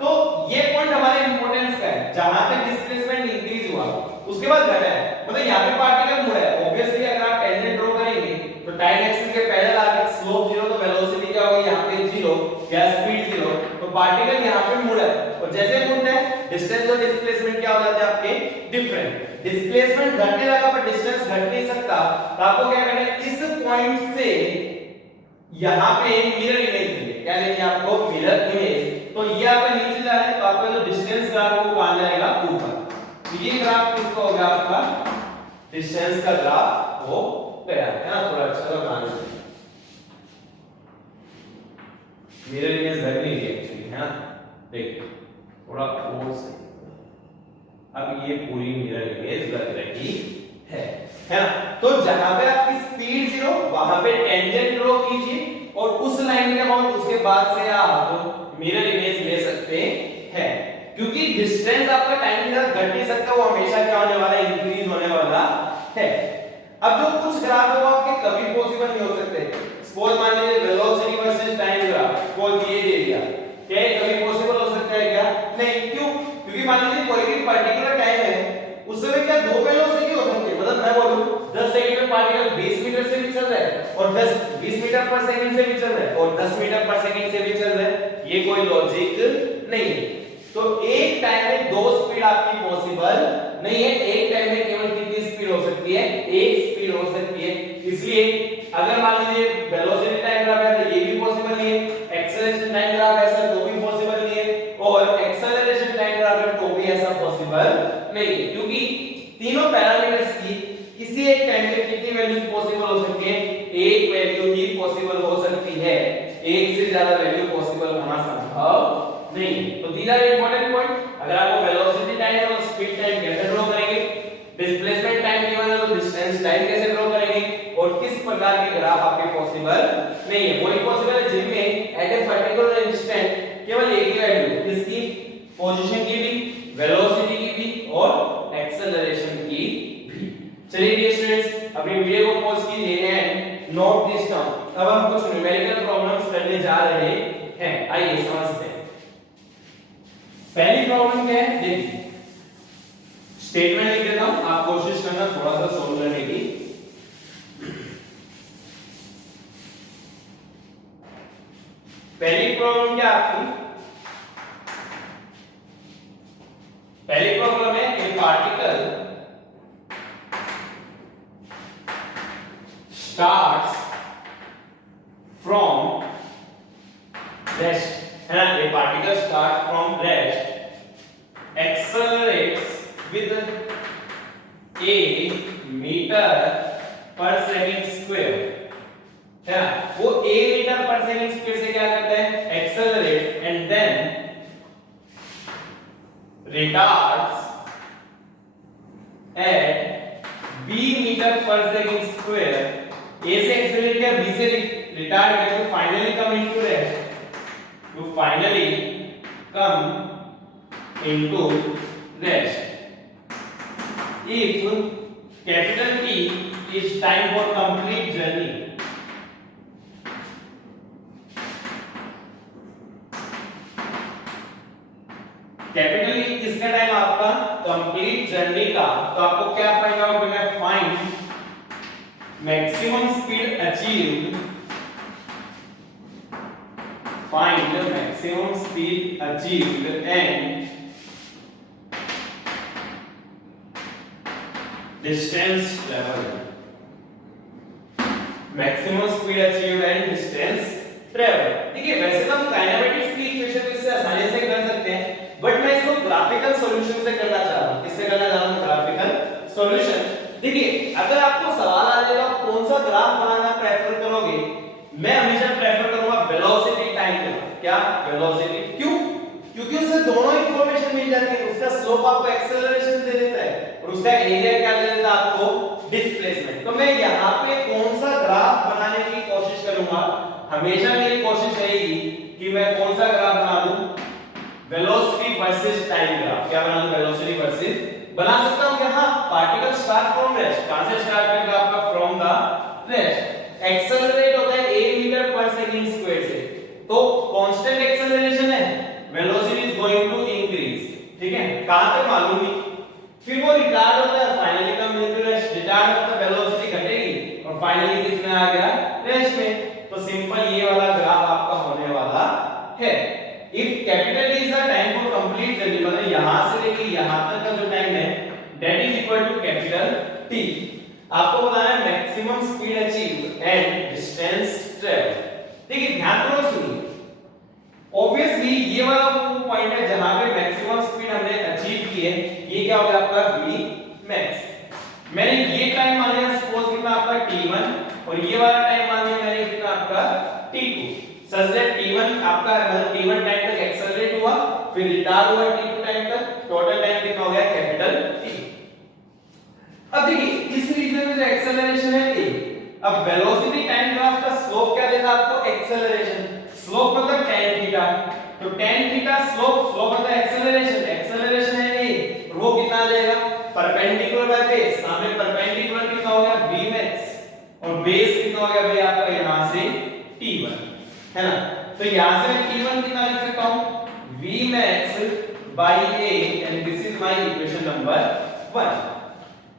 तो ये पॉइंट हमारे इंपॉर्टेंस का है, जहां तक डिस्प्लेसमेंट इंक्रीज हुआ उसके बाद घटा है, मतलब यहां पे पार्टिकल मुड़ा है। ऑब्वियसली अगर आप टेंजेंट ड्रॉ करेंगे तो टाइम एक्सिस के पैरेलल आगे स्लोप 0, तो वेलोसिटी क्या होगी, यहां पे 0 या स्पीड 0, तो पार्टिकल यहां पे मुड़ा है। और जैसे मुड़ता है डिस्टेंस और डिस्प्लेसमेंट क्या हो जाते हैं आपके, डिफरेंट। डिस्प्लेसमेंट घटने लगा पर डिस्टेंस घट नहीं सकता, तो आपको क्या करना है, इस पॉइंट से यहां पे मिरर इमेज लेंगे। क्या लेंगे आपको, मिरर इमेज। तो ये आपका नीचे जा रहा है, तो आपका जो डिस्टेंस ग्राफ है वो कहां जाएगा, ऊपर। तो ये ग्राफ किसका हो गया, आपका डिस्टेंस का ग्राफ हो गया, है ना। थोड़ा अच्छा सा बना लीजिए, मिरर इमेज लग नहीं रही एक्चुअली, है ना। देखिए थोड़ा और सही, अब ये पूरी मिरर इमेज लग रही है ना। तो जहां पे आपकी स्पीड 0 वहां पे टेंजेंट ड्रॉ कीजिए और उस लाइन के अबाउट उसके बाद से आप मिरर इमेज ले सकते हैं, क्योंकि डिस्टेंस आपका टाइम के साथ घट नहीं सकता, वो हमेशा क्या होने वाला है, इंक्रीज होने वाला है। अब जो कुछ ग्राफ है वो आपके कभी पॉसिबल नहीं हो सकते। सपोज मान लीजिए velocity versus time graph, suppose ये दे दिया, क्या ये कभी पॉसिबल हो सकता है क्या, नहीं। क्यों, क्योंकि मान लीजिए कोई भी पर्टिकुलर टाइम है उस समय क्या दो वेलोसिटी हो सकती है। मतलब मैं बोलूं 10 सेकंड में पार्टिकल 20 मीटर से भी चल रहा है और 20 मीटर पर सेकंड से भी चल रहा है और 10 मीटर पर सेकंड से भी चल रहा है, ये कोई लॉजिक नहीं है। तो एक टाइम में दो स्पीड आपकी पॉसिबल नहीं है, एक टाइम में केवल कितनी स्पीड हो सकती है, एक स्पीड हो सकती है। इसलिए अगर मान लीजिए वेलोसिटी टाइम ग्राफ है तो ये भी पॉसिबल नहीं है, एक्सेलरेशन टाइम ग्राफ ऐसा तो भी पॉसिबल नहीं है, और एक्सेलरेशन टाइम ग्राफ है तो भी ऐसा पॉसिबल नहीं है, क्योंकि तीनों पैरामीटर्स की किसी एक टाइम पे कितनी वैल्यूज पॉसिबल हो सकती है, एक वैल्यू ही पॉसिबल हो सकती है, एक से ज्यादा वैल्यू पॉसिबल होना संभव नहीं। तो दीज आर इंपॉर्टेंट पॉइंट। अगर आपको वेलोसिटी टाइम और स्पीड टाइम कैसे ड्रॉ करेंगे, डिस्प्लेसमेंट टाइम गिवन है तो डिस्टेंस टाइम कैसे ड्रॉ करेंगे, और किस प्रकार के ग्राफ आपके पॉसिबल नहीं है, वही पॉसिबल है जिनमें एट ए पर्टिकुलर इंस्टेंट केवल एक ही वैल्यू, किसकी, पोजीशन की भी, वेलोसिटी की भी और एक्सेलरेशन की भी। चलिए डियर स्टूडेंट्स, अपनी वीडियो को पॉज कीजिए एंड नोट दिस डाउन। अब हम कुछ न्यूमेरिकल प्रॉब्लम्स करने जा रहे हैं, आइए समझते हैं। पहली प्रॉब्लम क्या है, देखिए स्टेटमेंट लिख देता हूं, आप कोशिश करना थोड़ा सा सोल्व करने की। पहली प्रॉब्लम क्या आपकी, पहली प्रॉब्लम है ए पार्टिकल स्टार्ट्स फ्रॉम रेस्ट, है ना। ए particle start from rest, accelerates with a meter per second square, है ना। वो a मीटर पर सेकंड स्क्वायर से क्या करता है, accelerate and then retards at b metre पर सेकंड स्क्वायर ए से एक्सेलरेट किया बी से रिटार्ड किया तो finally come into rest to finally come into rest if capital T is time for complete journey capital E किसका time आपका complete journey का तो आपको क्या फाइंड आउट करना है find maximum speed achieved find the maximum speed achieved and distance traveled maximum speed achieved and distance traveled देखिए वैसे तो हम काइनेमेटिक्स की इक्वेशन इससे आसानी से कर सकते हैं बट मैं इसको ग्राफिकल सॉल्यूशन से करना चाह रहा हूं किससे करना चाह रहा हूं ग्राफिकल सॉल्यूशन देखिए अगर आपको सवाल आ जाएगा कौन सा ग्राफ बनाना प्रेफर करोगे मैं हमेशा प्रेफर करूंगा वेलोसिटी टाइम ग्राफ क्या वेलोसिटी क्यों क्योंकि उससे दोनों इंफॉर्मेशन मिल जाती है उसका स्लोप आपको एक्सेलरेशन दे देता है और उसका एरिया क्या दे देता है आपको डिस्प्लेसमेंट तो मैं यहां पे कौन सा ग्राफ बनाने की कोशिश करूंगा हमेशा मेरी कोशिश रहेगी कि मैं कौन सा ग्राफ बना दूं वेलोसिटी वर्सेस टाइम ग्राफ क्या बना दूं वेलोसिटी वर्सेस बना सकता हूं क्या हां पार्टिकल स्टार्ट फ्रॉम रेस्ट कहां से स्टार्ट करेगा आपका फ्रॉम द रेस्ट एक्सेलरेट होता है 8 मीटर पर सेकंड स्क्वायर से तो कांस्टेंट एक्सेलरेशन है velocity is going to increase ठीक है कहां तक मालूम नहीं फिर वो रिटार्ड होता है finally come into rest retard होता है वेलोसिटी घटेगी और फाइनली किसमें आ गया रेस्ट में तो सिंपल ये वाला ग्राफ आपका होने वाला है if capital T is the time for complete journey मतलब यहां से लेके यहां तक का जो टाइम है that is equal to capital T आपको बताना है maximum speed achieve and distance travel देखिए ध्यान पूर्वक सुनिए ऑब्वियसली ये वाला वो पॉइंट है जहां पे मैक्सिमम स्पीड हमने अचीव की है ये क्या हो गया आपका v max मैंने ये टाइम मान लिया सपोज कितना आपका t1 और ये वाला टाइम मान लिया मैंने कितना आपका t2 सच दैट t1 आपका मतलब t1 टाइम तक एक्सेलरेट हुआ फिर रिटार्ड हुआ t2 टाइम तक टोटल टाइम कितना हो गया कैपिटल T अब देखिए इस रीजन में जो एक्सेलरेशन है a अब वेलोसिटी टाइम ग्राफ का स्लोप क्या देगा आपको एक्सेलरेशन स्लोप मतलब tan थीटा तो tan थीटा स्लोप स्लोप मतलब एक्सेलरेशन एक्सेलरेशन है a और वो कितना देगा परपेंडिकुलर बाय बेस सामने परपेंडिकुलर कितना हो गया v max और बेस कितना हो गया भाई आपका यहां से t1 है ना तो यहां से मैं t1 कितना लिख सकता हूं v max by a and this is my equation number 1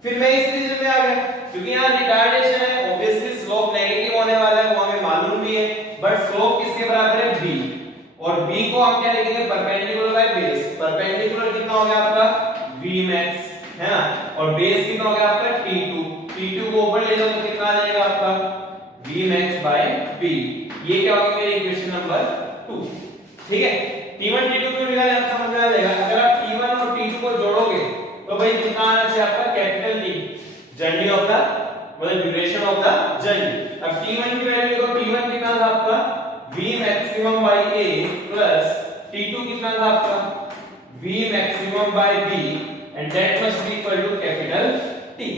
फिर मैं इस रीजन में आ गया क्योंकि यहां रिटार्डेशन है ऑब्वियसली स्लोप नेगेटिव होने वाला है वो हमें मालूम भी है बट स्लोप किसके बराबर है b और b को हम क्या लिखेंगे परपेंडिकुलर बाय बेस परपेंडिकुलर कितना हो गया आपका v max है ना और बेस कितना हो गया आपका t2 को ऊपर ले जाओ तो कितना आ जाएगा आपका v max by b ये क्या होगी मेरी इक्वेशन नंबर 2 ठीक है t1 t2 को निकालना आप समझ में आ जाएगा अगर आप t1 और t2 को जोड़ोगे तो भाई कितना आना चाहिए आपका capital T journey of the मतलब ड्यूरेशन ऑफ द जर्नी अब t1 की वैल्यू देखो t1 कितना था आपका v maximum by a plus t2 कितना था आपका v maximum by b and that must be equal to capital T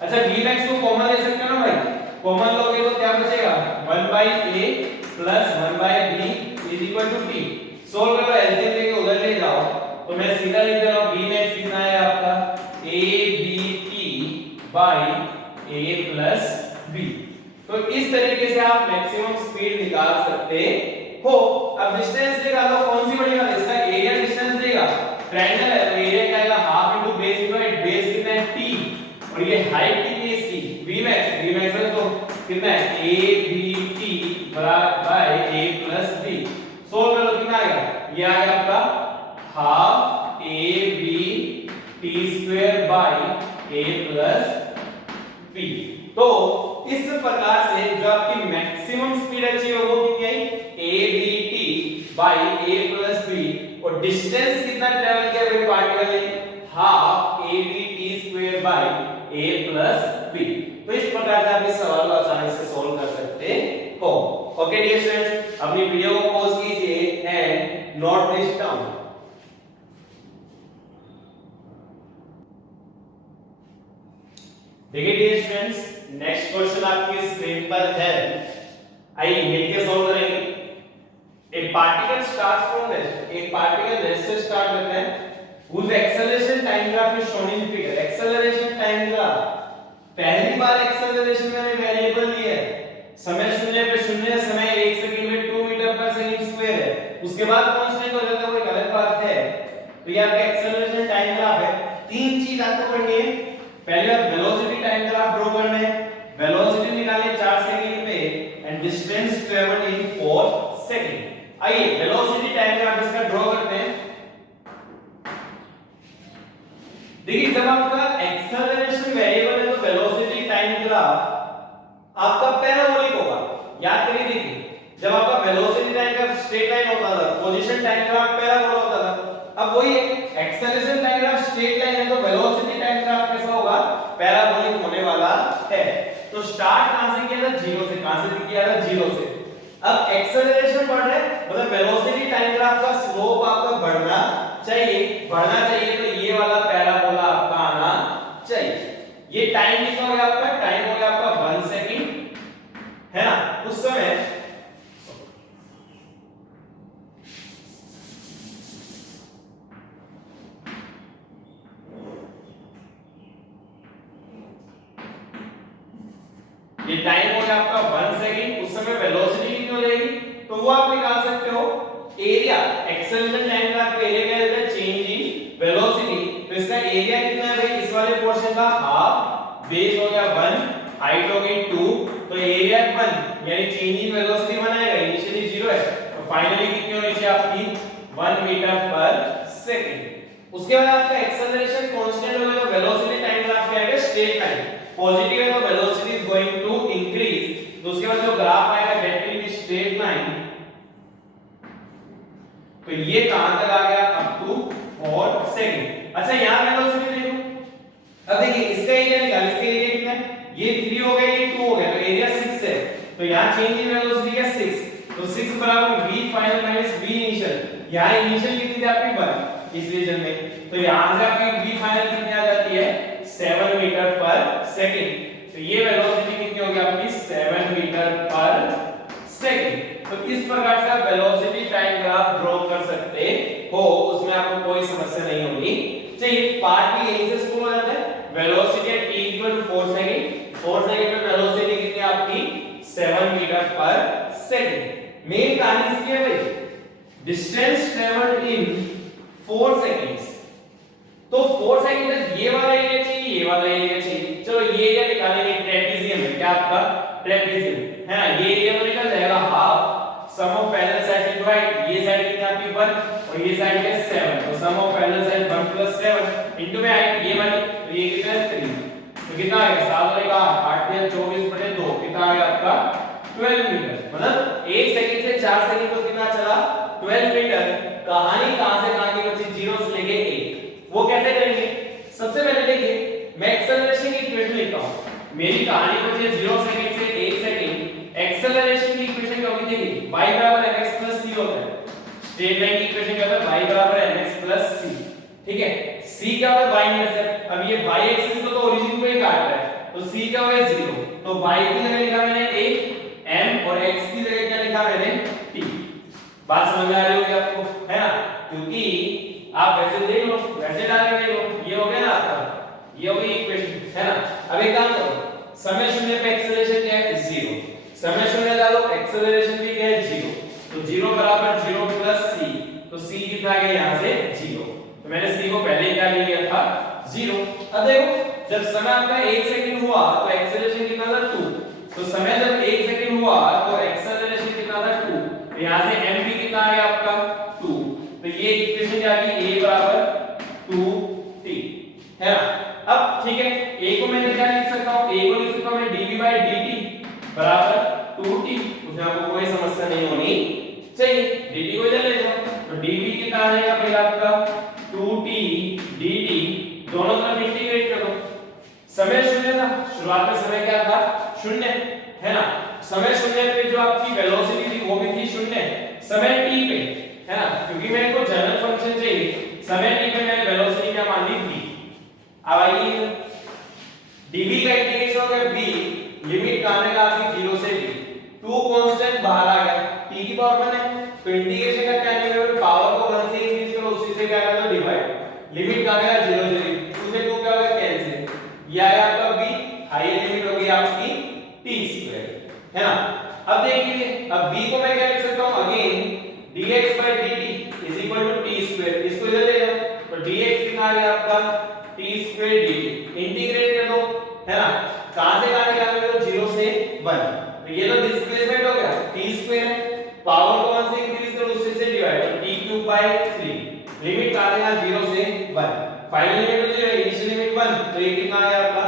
अच्छा v max को कॉमन ले सकते हो ना भाई कॉमन लोगे तो क्या बचेगा 1 by a plus 1 by b is equal to t solve करो एलसीएम लेके उधर ले जाओ तो मैं सीधा लिख दे रहा हूं v max कितना है आपका a b t by a plus b तो इस तरीके से आप मैक्सिमम स्पीड निकाल सकते हो अब डिस्टेंस निकालो कौन सी बढ़ेगा इसका एरिया डिस्टेंस देगा ट्रायंगल है तो एरिया क्या आएगा half into base divide base कितना है t और ये हाइट कितनी है इसकी v max है तो कितना है a b t by a plus b solve करो कितना आएगा ये आ गया आपका half a b t square by a plus b तो इस प्रकार से जो आपकी मैक्सिमम स्पीड अचीव हो वो कितनी आई a b t by a plus b और डिस्टेंस कितना ट्रैवल किया भाई पार्टिकल ने half a b t square by a plus b तो इस प्रकार से आप इस सवाल को आसानी से सॉल्व कर सकते हो ओके डियर स्टूडेंट्स अपनी वीडियो को पॉज कीजिए एंड नोट दिस डाउन देखिए डियर स्टूडेंट्स, नेक्स्ट क्वेश्चन आपकी स्क्रीन पर है, आइए मिलकर सॉल्व करेंगे। A particle starts from rest. एक पार्टिकल रेस्ट से स्टार्ट करते हैं, whose acceleration time graph is shown in figure. Acceleration time graph, पहली बार acceleration मैंने वेरिएबल लिया है, समय शून्य पे शून्य, समय 1 सेकंड में 2 मीटर पर सेकंड स्क्वायर है, उसके बाद कांस्टेंट हो जाता है, वो एक अलग बात है। तो ये आपका acceleration time graph है। तीन चीज आपको करनी है, पहले आप वेलोसिटी टाइम ग्राफ ड्रॉ करना है, वेलोसिटी निकालिए 4 सेकंड पे and distance travelled in 4 second. आइए वेलोसिटी टाइम ग्राफ इसका ड्रॉ करते हैं। देखिए जब आपका एक्सेलरेशन वेरिएबल है तो वेलोसिटी टाइम ग्राफ आपका पैराबोलिक होगा। याद करिए, देखिए जब आपका velocity time graph straight line होता था, पोजीशन टाइम ग्राफ पैराबोला होता था। अब वही acceleration time graph straight line है तो वेलोसिटी टाइम ग्राफ कैसा होगा, पैराबोलिक होने वाला है। तो स्टार्ट कहां से किया था, 0 से। कहां से किया था, 0 से। अब एक्सेलरेशन बढ़ रहा है मतलब वेलोसिटी टाइम ग्राफ का स्लोप आपका बढ़ना चाहिए, तो ये वाला पैराबोला आपका आना चाहिए। ये टाइम कितना हो गया आपका, टाइम हो गया आपका 1 सेकंड, है ना। उस समय ये टाइम हो गया आपका 1 सेकंड, उस समय वेलोसिटी कितनी हो जाएगी, तो वो आप निकाल सकते हो। एरिया, एक्सेलरेशन टाइम ग्राफ का एरिया क्या है, चेंज इन वेलोसिटी। तो इसका एरिया कितना है भाई, इस वाले पोर्शन का हाफ, बेस हो गया 1, हाइट हो गई 2, तो एरिया 1 यानी चेंज इन वेलोसिटी 1 आएगा, इनिशियली 0 है, तो फाइनली कितनी होनी चाहिए आपकी 1 मीटर पर सेकंड। उसके बाद आपका एक्सेलरेशन कांस्टेंट हो गया तो वेलोसिटी टाइम ग्राफ क्या आएगा, स्ट्रेट लाइन। पॉजिटिव है तो velocity is going to increase, तो उसके बाद जो ग्राफ आएगा that will be straight line. तो ये कहां तक आ गया, अप टू 4 सेकंड। अच्छा यहां वेलोसिटी देखो, अब देखिए इसका एरिया निकाल, इसका एरिया कितना है, ये 3 हो गया, ये 2 हो गया, तो एरिया 6 है। तो यहां चेंज इन वेलोसिटी क्या 6, तो 6 बराबर v final minus v initial. यहां इनिशियल कितनी थी आपकी 1 इस रीजन में, तो यहां से आपकी v फाइनल कितनी आ जाती है, 7 मीटर पर सेकंड। तो ये वेलोसिटी कितनी होगी आपकी, 7 मीटर पर सेकंड। तो इस प्रकार से आप वेलोसिटी टाइम ग्राफ ड्रॉ कर सकते हो, उसमें आपको कोई समस्या नहीं होगी। चलिए पार्ट भी यहीं से शुरू हो जाता है। Velocity at t equal 4 second, 4 second में वेलोसिटी कितनी है आपकी, 7 मीटर पर सेकंड। मेन कहानी इसकी है भाई, डिस्टेंस ट्रेवल्ड इन 4 सेकंड्स। तो 4 सेकंड तक ये वाला एरिया चाहिए, ये वाला एरिया चाहिए। चलो ये एरिया निकालेंगे, ट्रेपेजियम है क्या आपका, ट्रेपेजियम है ना। ये एरिया तो निकल जाएगा half sum of parallel sides into height. ये साइड कितनी आपकी 1 और ये साइड है 7, तो सम ऑफ पैरेलल साइड 1 + 7 इनटू में हाइट ये वाली, तो ये कितना है 3, तो कितना आएगा 7 और 8 या 24/2, कितना आ गया आपका 12 मीटर। मतलब 1 सेकंड से 4 सेकंड तो कितना चला, 12 मीटर। कहानी कहां से कहां की बची, 0 से लेके 1। वो कैसे करेंगे, सबसे पहले देखिए मैं एक्सेलरेशन की इक्वेशन लिखता हूं। मेरी कहानी बची है 0 सेकंड से 1 सेकंड। एक्सेलरेशन की इक्वेशन क्या होगी, देखिए y = mx + c होता है। स्ट्रेट लाइन की इक्वेशन क्या होता है, y = mx + c, ठीक है। c क्या होता है, y इंटरसेप्ट। अब ये y एक्सिस को तो ओरिजिन को ही काट रहा है, तो c क्या होगा 0, तो y की जगह लिखा मैंने a, m और x की जगह क्या लिखा मैंने t। बात समझ में आ रही होगी आपको, है ना, क्योंकि आप वैसे देख लो, वैसे डाल के देख लो, ये हो गया ना आपका, ये हो गई इक्वेशन, है ना। अब एक काम करो, समय शून्य पे एक्सेलरेशन क्या है, 0। समय शून्य डालो, एक्सेलरेशन भी क्या है 0, तो 0 बराबर 0 + c, तो c कितना आ गया यहां से 0, तो मैंने c को पहले ही क्या ले लिया था 0। अब देखो जब समय आपका 1 सेकंड हुआ तो एक्सेलरेशन कितना था 2, तो समय जब 1 सेकंड हुआ तो एक्सेलरेशन कितना था 2, तो यहां से m भी कितना आ गया आपका 2, तो ये इक्वेशन क्या आ गई, a = 2t, है ना। अब ठीक है, a को मैं क्या लिख सकता हूं, a को लिख सकता हूं मैं dv/dt = 2t, उसमें आपको कोई समस्या नहीं होनी चाहिए। dt को इधर ले जाओ, तो dv कितना आ जाएगा पहले आपका 2t dt, दोनों तरफ इंटीग्रेट कर दो। समय शून्य था, शुरुआत में समय क्या था, 0, है ना। समय 0 पे जो आपकी वेलोसिटी थी वो भी थी 0, समय t पे, है ना, क्योंकि मेरे को जनरल फंक्शन चाहिए। समय t पे मैंने वेलोसिटी क्या मान ली v। अब आइए dv का इंटीग्रेशन हो गया v, लिमिट कहां है आपकी 0 से t, 2 कांस्टेंट बाहर आ गया, t की पावर 1 है, तो इंटीग्रेशन का क्या नियम है, पावर को 1 से इंक्रीज करो, उसी से क्या कर दो डिवाइड, लिमिट कहां गया 0 से 2 से 2 क्या होगा कैंसिल, ये आया आपका v, हायर लिमिट हो गई आपकी t स्क्वायर, है ना। अब देखिए, अब v को मैं क्या लिख सकता हूं, again dx by dt is equal to t square, इसको इधर ले जाओ, तो dx कितना आ गया आपका t square dt, इंटीग्रेट कर दो, है ना, कहां से कहां निकाल लो 0 से 1, तो ये तो डिस्प्लेसमेंट हो गया t स्क्वायर, पावर को 1 से इंक्रीज करो, उससे से डिवाइड, तो t क्यूब by 3, लिमिट कहां देगा 0 से 1, फाइनल लिमिट हो जाएगा इनिशियल लिमिट 1, तो ये कितना आया आपका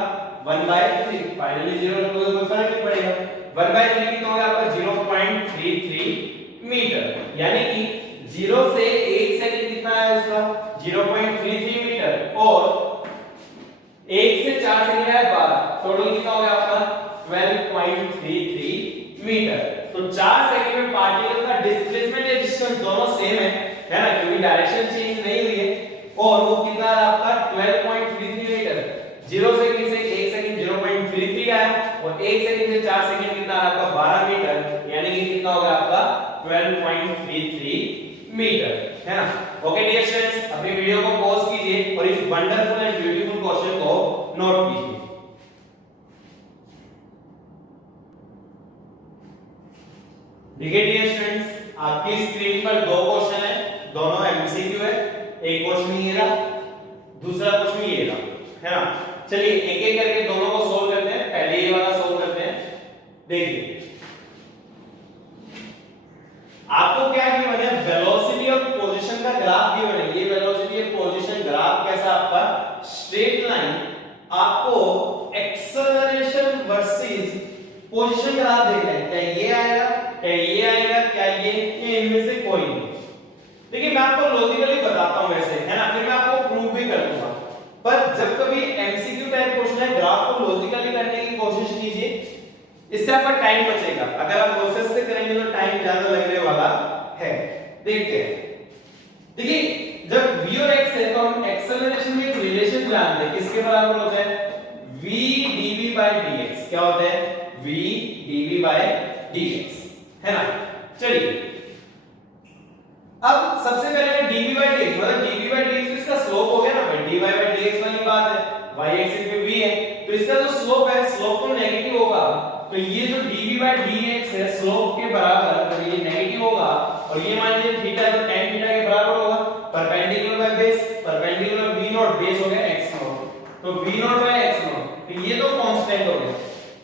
1 by 3, फाइनली 0 का कोई फर्क नहीं पड़ेगा, 1 by 3 कितना हो गया आपका 0.33 मीटर, यानी कि 0 से 1 सेकंड कितना है उसका 0.33 मीटर, और 1 से 4 सेकंड है 12, टोटल कितना हो गया आपका 12.33 मीटर। तो 4 सेकंड में पार्टिकल का डिस्प्लेसमेंट या डिस्टेंस दोनों सेम है ना, क्योंकि डायरेक्शन चेंज नहीं हुई है, और वो कितना है आपका 12.33 मीटर, 0 सेकंड से 1 सेकंड 0.33 आया, और 1 सेकंड से 4 सेकंड कितना है आपका 12 मीटर, यानी कि कितना होगा आपका 12.33 मीटर, है ना। ओके डियर स्टूडेंट्स, अपनी वीडियो को पॉज कीजिए और इस वंडरफुल एंड ब्यूटीफुल क्वेश्चन को नोट कीजिए। देखिए डियर स्टूडेंट्स, आपकी स्क्रीन पर दो क्वेश्चन है, दोनों एमसीक्यू है, एक क्वेश्चन ये रहा, दूसरा क्वेश्चन ये रहा, है ना। चलिए एक एक करके दोनों को सोल्व करते हैं, पहले ये वाला सोल्व करते हैं। देखिए आपको क्या गिवन है, वेलोसिटी और पोजीशन का ग्राफ गिवन है, ये वेलोसिटी और पोजीशन ग्राफ कैसा आपका स्ट्रेट लाइन, आपको एक्सेलरेशन वर्सेस पोजीशन ग्राफ देखना है, क्या ये आएगा, क्या ये आएगा, क्या ये इनमें से कोई नहीं। देखिए मैं आपको लॉजिकली बताता हूं वैसे, है ना, फिर मैं आपको प्रूव भी कर दूंगा, पर जब कभी एमसीक्यू टाइप क्वेश्चन है, ग्राफ को लॉजिकली करने की कोशिश कीजिए, इससे आपका टाइम बचेगा, अगर आप प्रोसेस से करेंगे तो टाइम ज्यादा लगने वाला है। देखते हैं, देखिए जब v और x है तो हम एक्सेलरेशन में एक रिलेशन जानते हैं, किसके बराबर होता है v dv by dx, क्या होता है v dv by dx, है ना। चलिए अब सबसे पहले मैं dv by dx, मतलब dv by dx इसका स्लोप हो गया ना भाई, dy by dx वाली बात है, y एक्सिस पे v है, तो इसका जो स्लोप है, स्लोप तो नेगेटिव होगा, तो ये जो dv by dx है स्लोप के बराबर, तो ये नेगेटिव होगा, और ये मान लीजिए थीटा है तो tan थीटा के बराबर होगा, perpendicular by base, perpendicular v naught, base हो गया x नॉट, तो v naught by x naught, तो ये तो कांस्टेंट हो गया,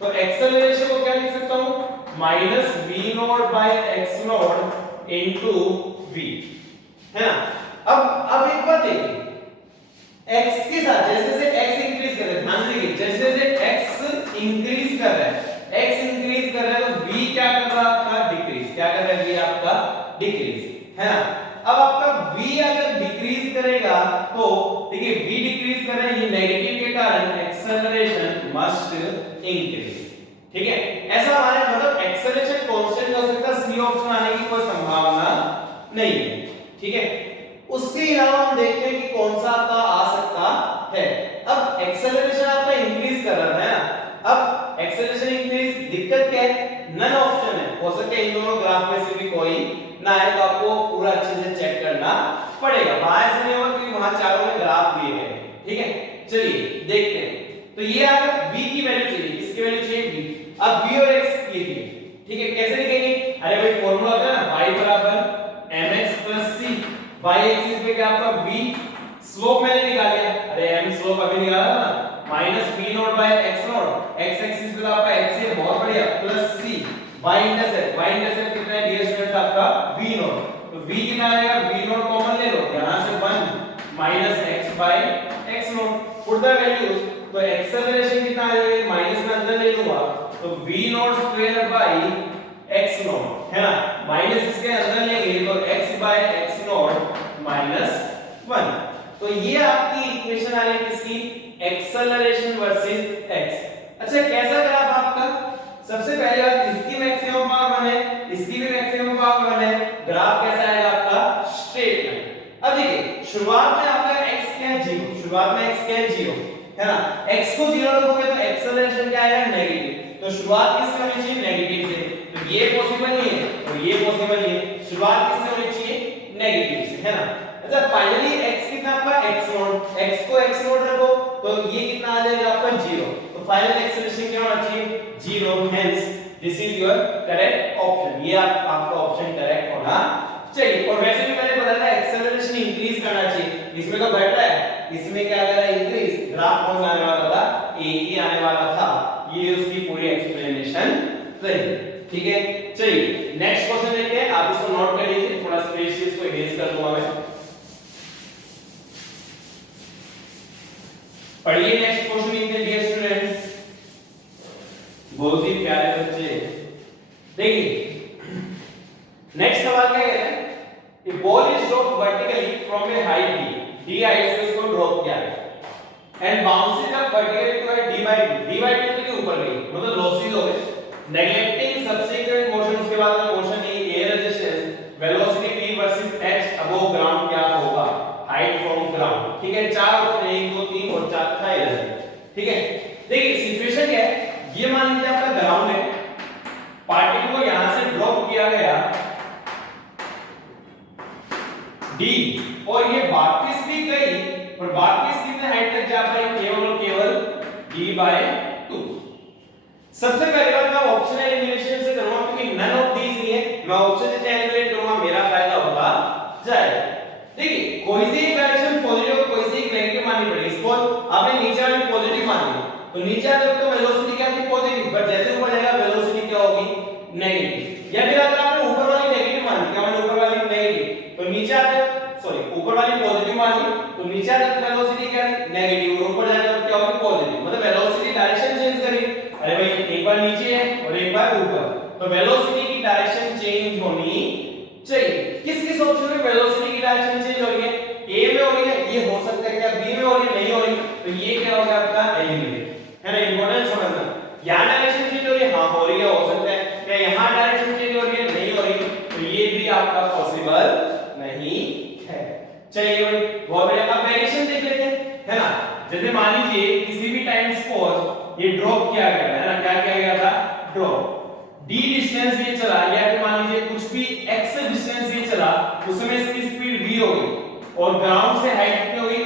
तो एक्सेलरेशन को क्या लिख सकता हूं minus v naught by x naught into v, है ना। अब एक बात देखिए, x के साथ जैसे जैसे x इंक्रीज कर रहा है, ध्यान दीजिए, जैसे जैसे x इंक्रीज कर रहा है, x इंक्रीज कर रहा है, तो v क्या कर रहा है आपका डिक्रीज, क्या कर रहा है v आपका डिक्रीज, है ना। अब आपका v अगर डिक्रीज करेगा तो देखिए v डिक्रीज कर रहा है, ये नेगेटिव के कारण एक्सेलरेशन मस्ट इंक्रीज, ठीक है। ऐसा हमारे मतलब एक्सेलरेशन कांस्टेंट हो सकता है, सी ऑप्शन आने की कोई संभावना नहीं है, ठीक है। उसके अलावा हम देखते हैं कि कौन सा आपका आ सकता है। अब एक्सेलरेशन आपका इंक्रीज कर रहा है ना, अब एक्सेलरेशन इंक्रीज, दिक्कत क्या है, नन ऑप्शन है, हो सकता है इन दोनों ग्राफ में से भी कोई ना आए, तो आपको पूरा अच्छे से चेक करना पड़ेगा, वहां ऐसे नहीं होगा क्योंकि वहां चारों में ग्राफ दिए गए हैं, ठीक है। चलिए देखते हैं, तो ये आ v की वैल्यू चाहिए, किसकी वैल्यू चाहिए v, अब v और x लिखिए, ठीक है, कैसे लिखेंगे, अरे भाई फॉर्मूला होता है ना y बराबर mx plus c, y axis पे क्या आपका v, स्लोप मैंने निकाल लिया, अरे m स्लोप अभी निकाला था ना, minus v naught by x naught, x axis पे तो आपका x है, बहुत बढ़िया, प्लस c, y इंटरसेप्ट कितना है डियर स्टूडेंट्स आपका v नॉट, तो v कितना आएगा, v नॉट कॉमन ले लो, यहां से 1 minus x by x naught, put the values, तो एक्सेलरेशन कितना आ जाएगा, माइनस में अंदर ले लूंगा, तो v naught square by x naught, है ना, माइनस इसके अंदर लेंगे तो x by x naught minus 1, तो ये आपकी इक्वेशन आ रही है किसकी, एक्सेलरेशन वर्सेस x। अच्छा कैसा ग्राफ आपका, सबसे पहले बात इसकी मैक्सिमम पावर 1 है, इसकी भी मैक्सिमम पावर 1 है, ग्राफ कैसा आएगा आपका स्ट्रेट लाइन। अब देखिए शुरुआत में आपका x क्या है 0, शुरुआत में x क्या है 0, है ना, x को 0 रखोगे तो शुरुआत किससे होनी चाहिए, नेगेटिव से, तो ये पॉसिबल नहीं है और ये पॉसिबल नहीं है, शुरुआत किससे होनी चाहिए, नेगेटिव से, है ना। अच्छा फाइनली x कितना आपका x0, x को x0 रखो तो ये कितना आ जाएगा आपका 0, तो फाइनल एक्सेलरेशन क्या होना चाहिए, 0, hence this is your correct option, ये आपका ऑप्शन करेक्ट होना चाहिए। और वैसे भी मैंने बताया था एक्सेलरेशन इंक्रीज करना चाहिए, इसमें तो घट रहा है, इसमें क्या कर रहा है, इंक्रीज, ग्राफ कौन सा आने वाला था, a ही आने वाला था, ये उसकी पूरी एक्सप्लेनेशन रही, ठीक है। चलिए नेक्स्ट क्वेश्चन देखते हैं, आप इसको नोट कर लीजिए, थोड़ा स्पेस को इरेज कर दूंगा मैं, पढ़िए नेक्स्ट क्वेश्चन इनके डियर स्टूडेंट्स, बहुत ही प्यारे बच्चे। देखिए नेक्स्ट सवाल क्या कहता है, a ball is dropped vertically from a height d, d height से इसको ड्रॉप किया and bounces up vertically to a d/2 के ऊपर गई, मतलब लॉसेस हो गए, नेग्लेक्टिंग सब्सीक्वेंट मोशन, उसके बाद का मोशन है air resistance, velocity v versus h above ground क्या होगा, हाइट फ्रॉम ग्राउंड, ठीक है। चार ऑप्शन 1 2 3 और 4 था इधर, ठीक है। देखिए सिचुएशन क्या है, ये मान लीजिए आपका ग्राउंड है, पार्टिकल को यहां से ड्रॉप किया गया d और ये वापस भी गई, और वापस कितने हाइट तक जा पाई, केवल और केवल d/2। सबसे पहले बात मैं ऑप्शन एलिमिनेशन से करूंगा, क्योंकि नन ऑफ दीज नहीं है, मैं ऑप्शन से एलिमिनेट करूंगा, मेरा फायदा होगा जाएगा। देखिए कोई से एक डायरेक्शन पॉजिटिव और कोई से एक नेगेटिव माननी पड़ेगी, सपोज आपने नीचे वाली पॉजिटिव मानी तो नीचे आते तो वेलोसिटी क्या थी, पॉजिटिव, बट जैसे ऊपर जाएगा वेलोसिटी क्या होगी, नेगेटिव। या फिर अगर आपने ऊपर वाली नेगेटिव मानी, क्या मानी, ऊपर वाली नेगेटिव, तो नीचे आते सॉरी ऊपर वाली पॉजिटिव मानी तो नीचे आते तो वेलोसिटी क्या है, नेगेटिव, और ऊपर जाएगा तो क्या होगी, पॉजिटिव, मतलब वेलोसिटी डायरेक्शन चेंज करी। अरे भाई एक बार नीचे है और एक बार ऊपर, तो वेलोसिटी की डायरेक्शन चेंज होनी चाहिए। किस किस ऑप्शन में वेलोसिटी की डायरेक्शन चेंज हो रही है, ए में हो रही है, ये हो सकता है क्या बी में हो रही है, नहीं हो रही, तो ये क्या हो गया आपका एलिमिनेट, है ना, इंपॉर्टेंट समझना। यहां डायरेक्शन चेंज हो रही है, हां हो रही है, हो सकता है, क्या यहां डायरेक्शन चेंज हो रही है, नहीं हो रही, तो ये भी आपका पॉसिबल नहीं है। चलिए भाई बहुत बढ़िया, अब वेरिएशन देख लेते हैं, है ना। जैसे मान लीजिए किसी भी टाइम सपोज ये ड्रॉप किया गया है ना, क्या किया गया था, ड्रॉप d डिस्टेंस ये चला, या फिर मान लीजिए कुछ भी x डिस्टेंस ये चला, उसमें इसकी स्पीड v हो गई और ग्राउंड से हाइट कितनी हो गई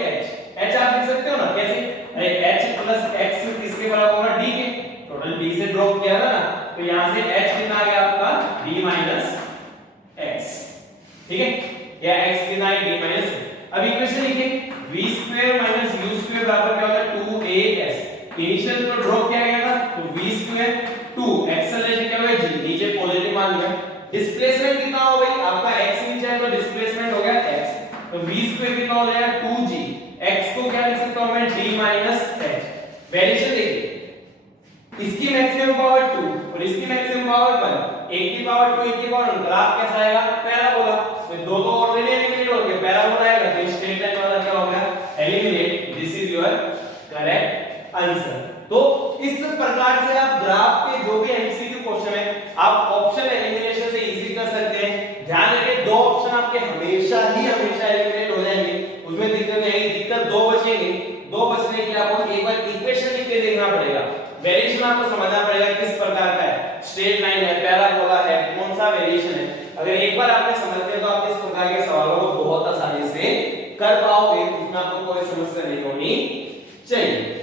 h आप लिख सकते हो ना, कैसे, अरे h प्लस x किसके बराबर होगा, d के, टोटल d से ड्रॉप किया था ना, तो यहां से h कितना आ गया आपका d माइनस x, ठीक है, या x कितना है d माइनस। अब इक्वेशन लिखिए v square minus u square बराबर क्या होता है 2as, इनिशियल तो ड्रॉप किया गया था तो v स्क्वायर 2, एक्सेलरेशन क्या होगा g, नीचे पॉजिटिव मान लिया, डिस्प्लेसमेंट कितना हो गई आपका x नीचे है तो डिस्प्लेसमेंट हो गया x, तो v स्क्वायर कितना हो जाएगा 2g, x को क्या लिख सकता हूं मैं d माइनस h। वेरिएशन देखिए इसकी मैक्सिमम पावर 2 और इसकी मैक्सिमम पावर 1, एक की पावर 2 एक की पावर 1, ग्राफ कैसा आएगा, पैराबोला, तो दो तो ऑलरेडी एलिमिनेट हो गए, पैराबोला आएगा तो स्ट्रेट लाइन वाला क्या हो गया, eliminate, this is your correct answer. तो इस प्रकार से आप ग्राफ के जो भी एमसीक्यू क्वेश्चन है आप ऑप्शन एलिमिनेशन से इजी कर सकते हैं। ध्यान रखें दो ऑप्शन आपके हमेशा एलिमिनेट हो जाएंगे, उसमें दिक्कत नहीं आएगी, दिक्कत दो बचेंगे, दो बचने के लिए आपको एक बार इक्वेशन लिख के देखना पड़ेगा, वेरिएशन आपको समझना पड़ेगा किस प्रकार का है, स्ट्रेट लाइन है, पैराबोला है, कौन सा वेरिएशन है। अगर एक बार आपने समझ लिया तो आप इस प्रकार के सवालों को बहुत आसानी से कर पाओगे, इसमें आपको कोई समस्या नहीं होनी चाहिए।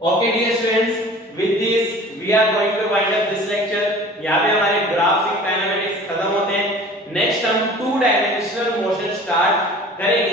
Okay dear students, with this we are going to wind up this lecture। यहाँ पे हमारे ग्राफिक डायनामिक्स खत्म होते हैं। नेक्स्ट हम 2 डायमेंशनल मोशन स्टार्ट करेंगे।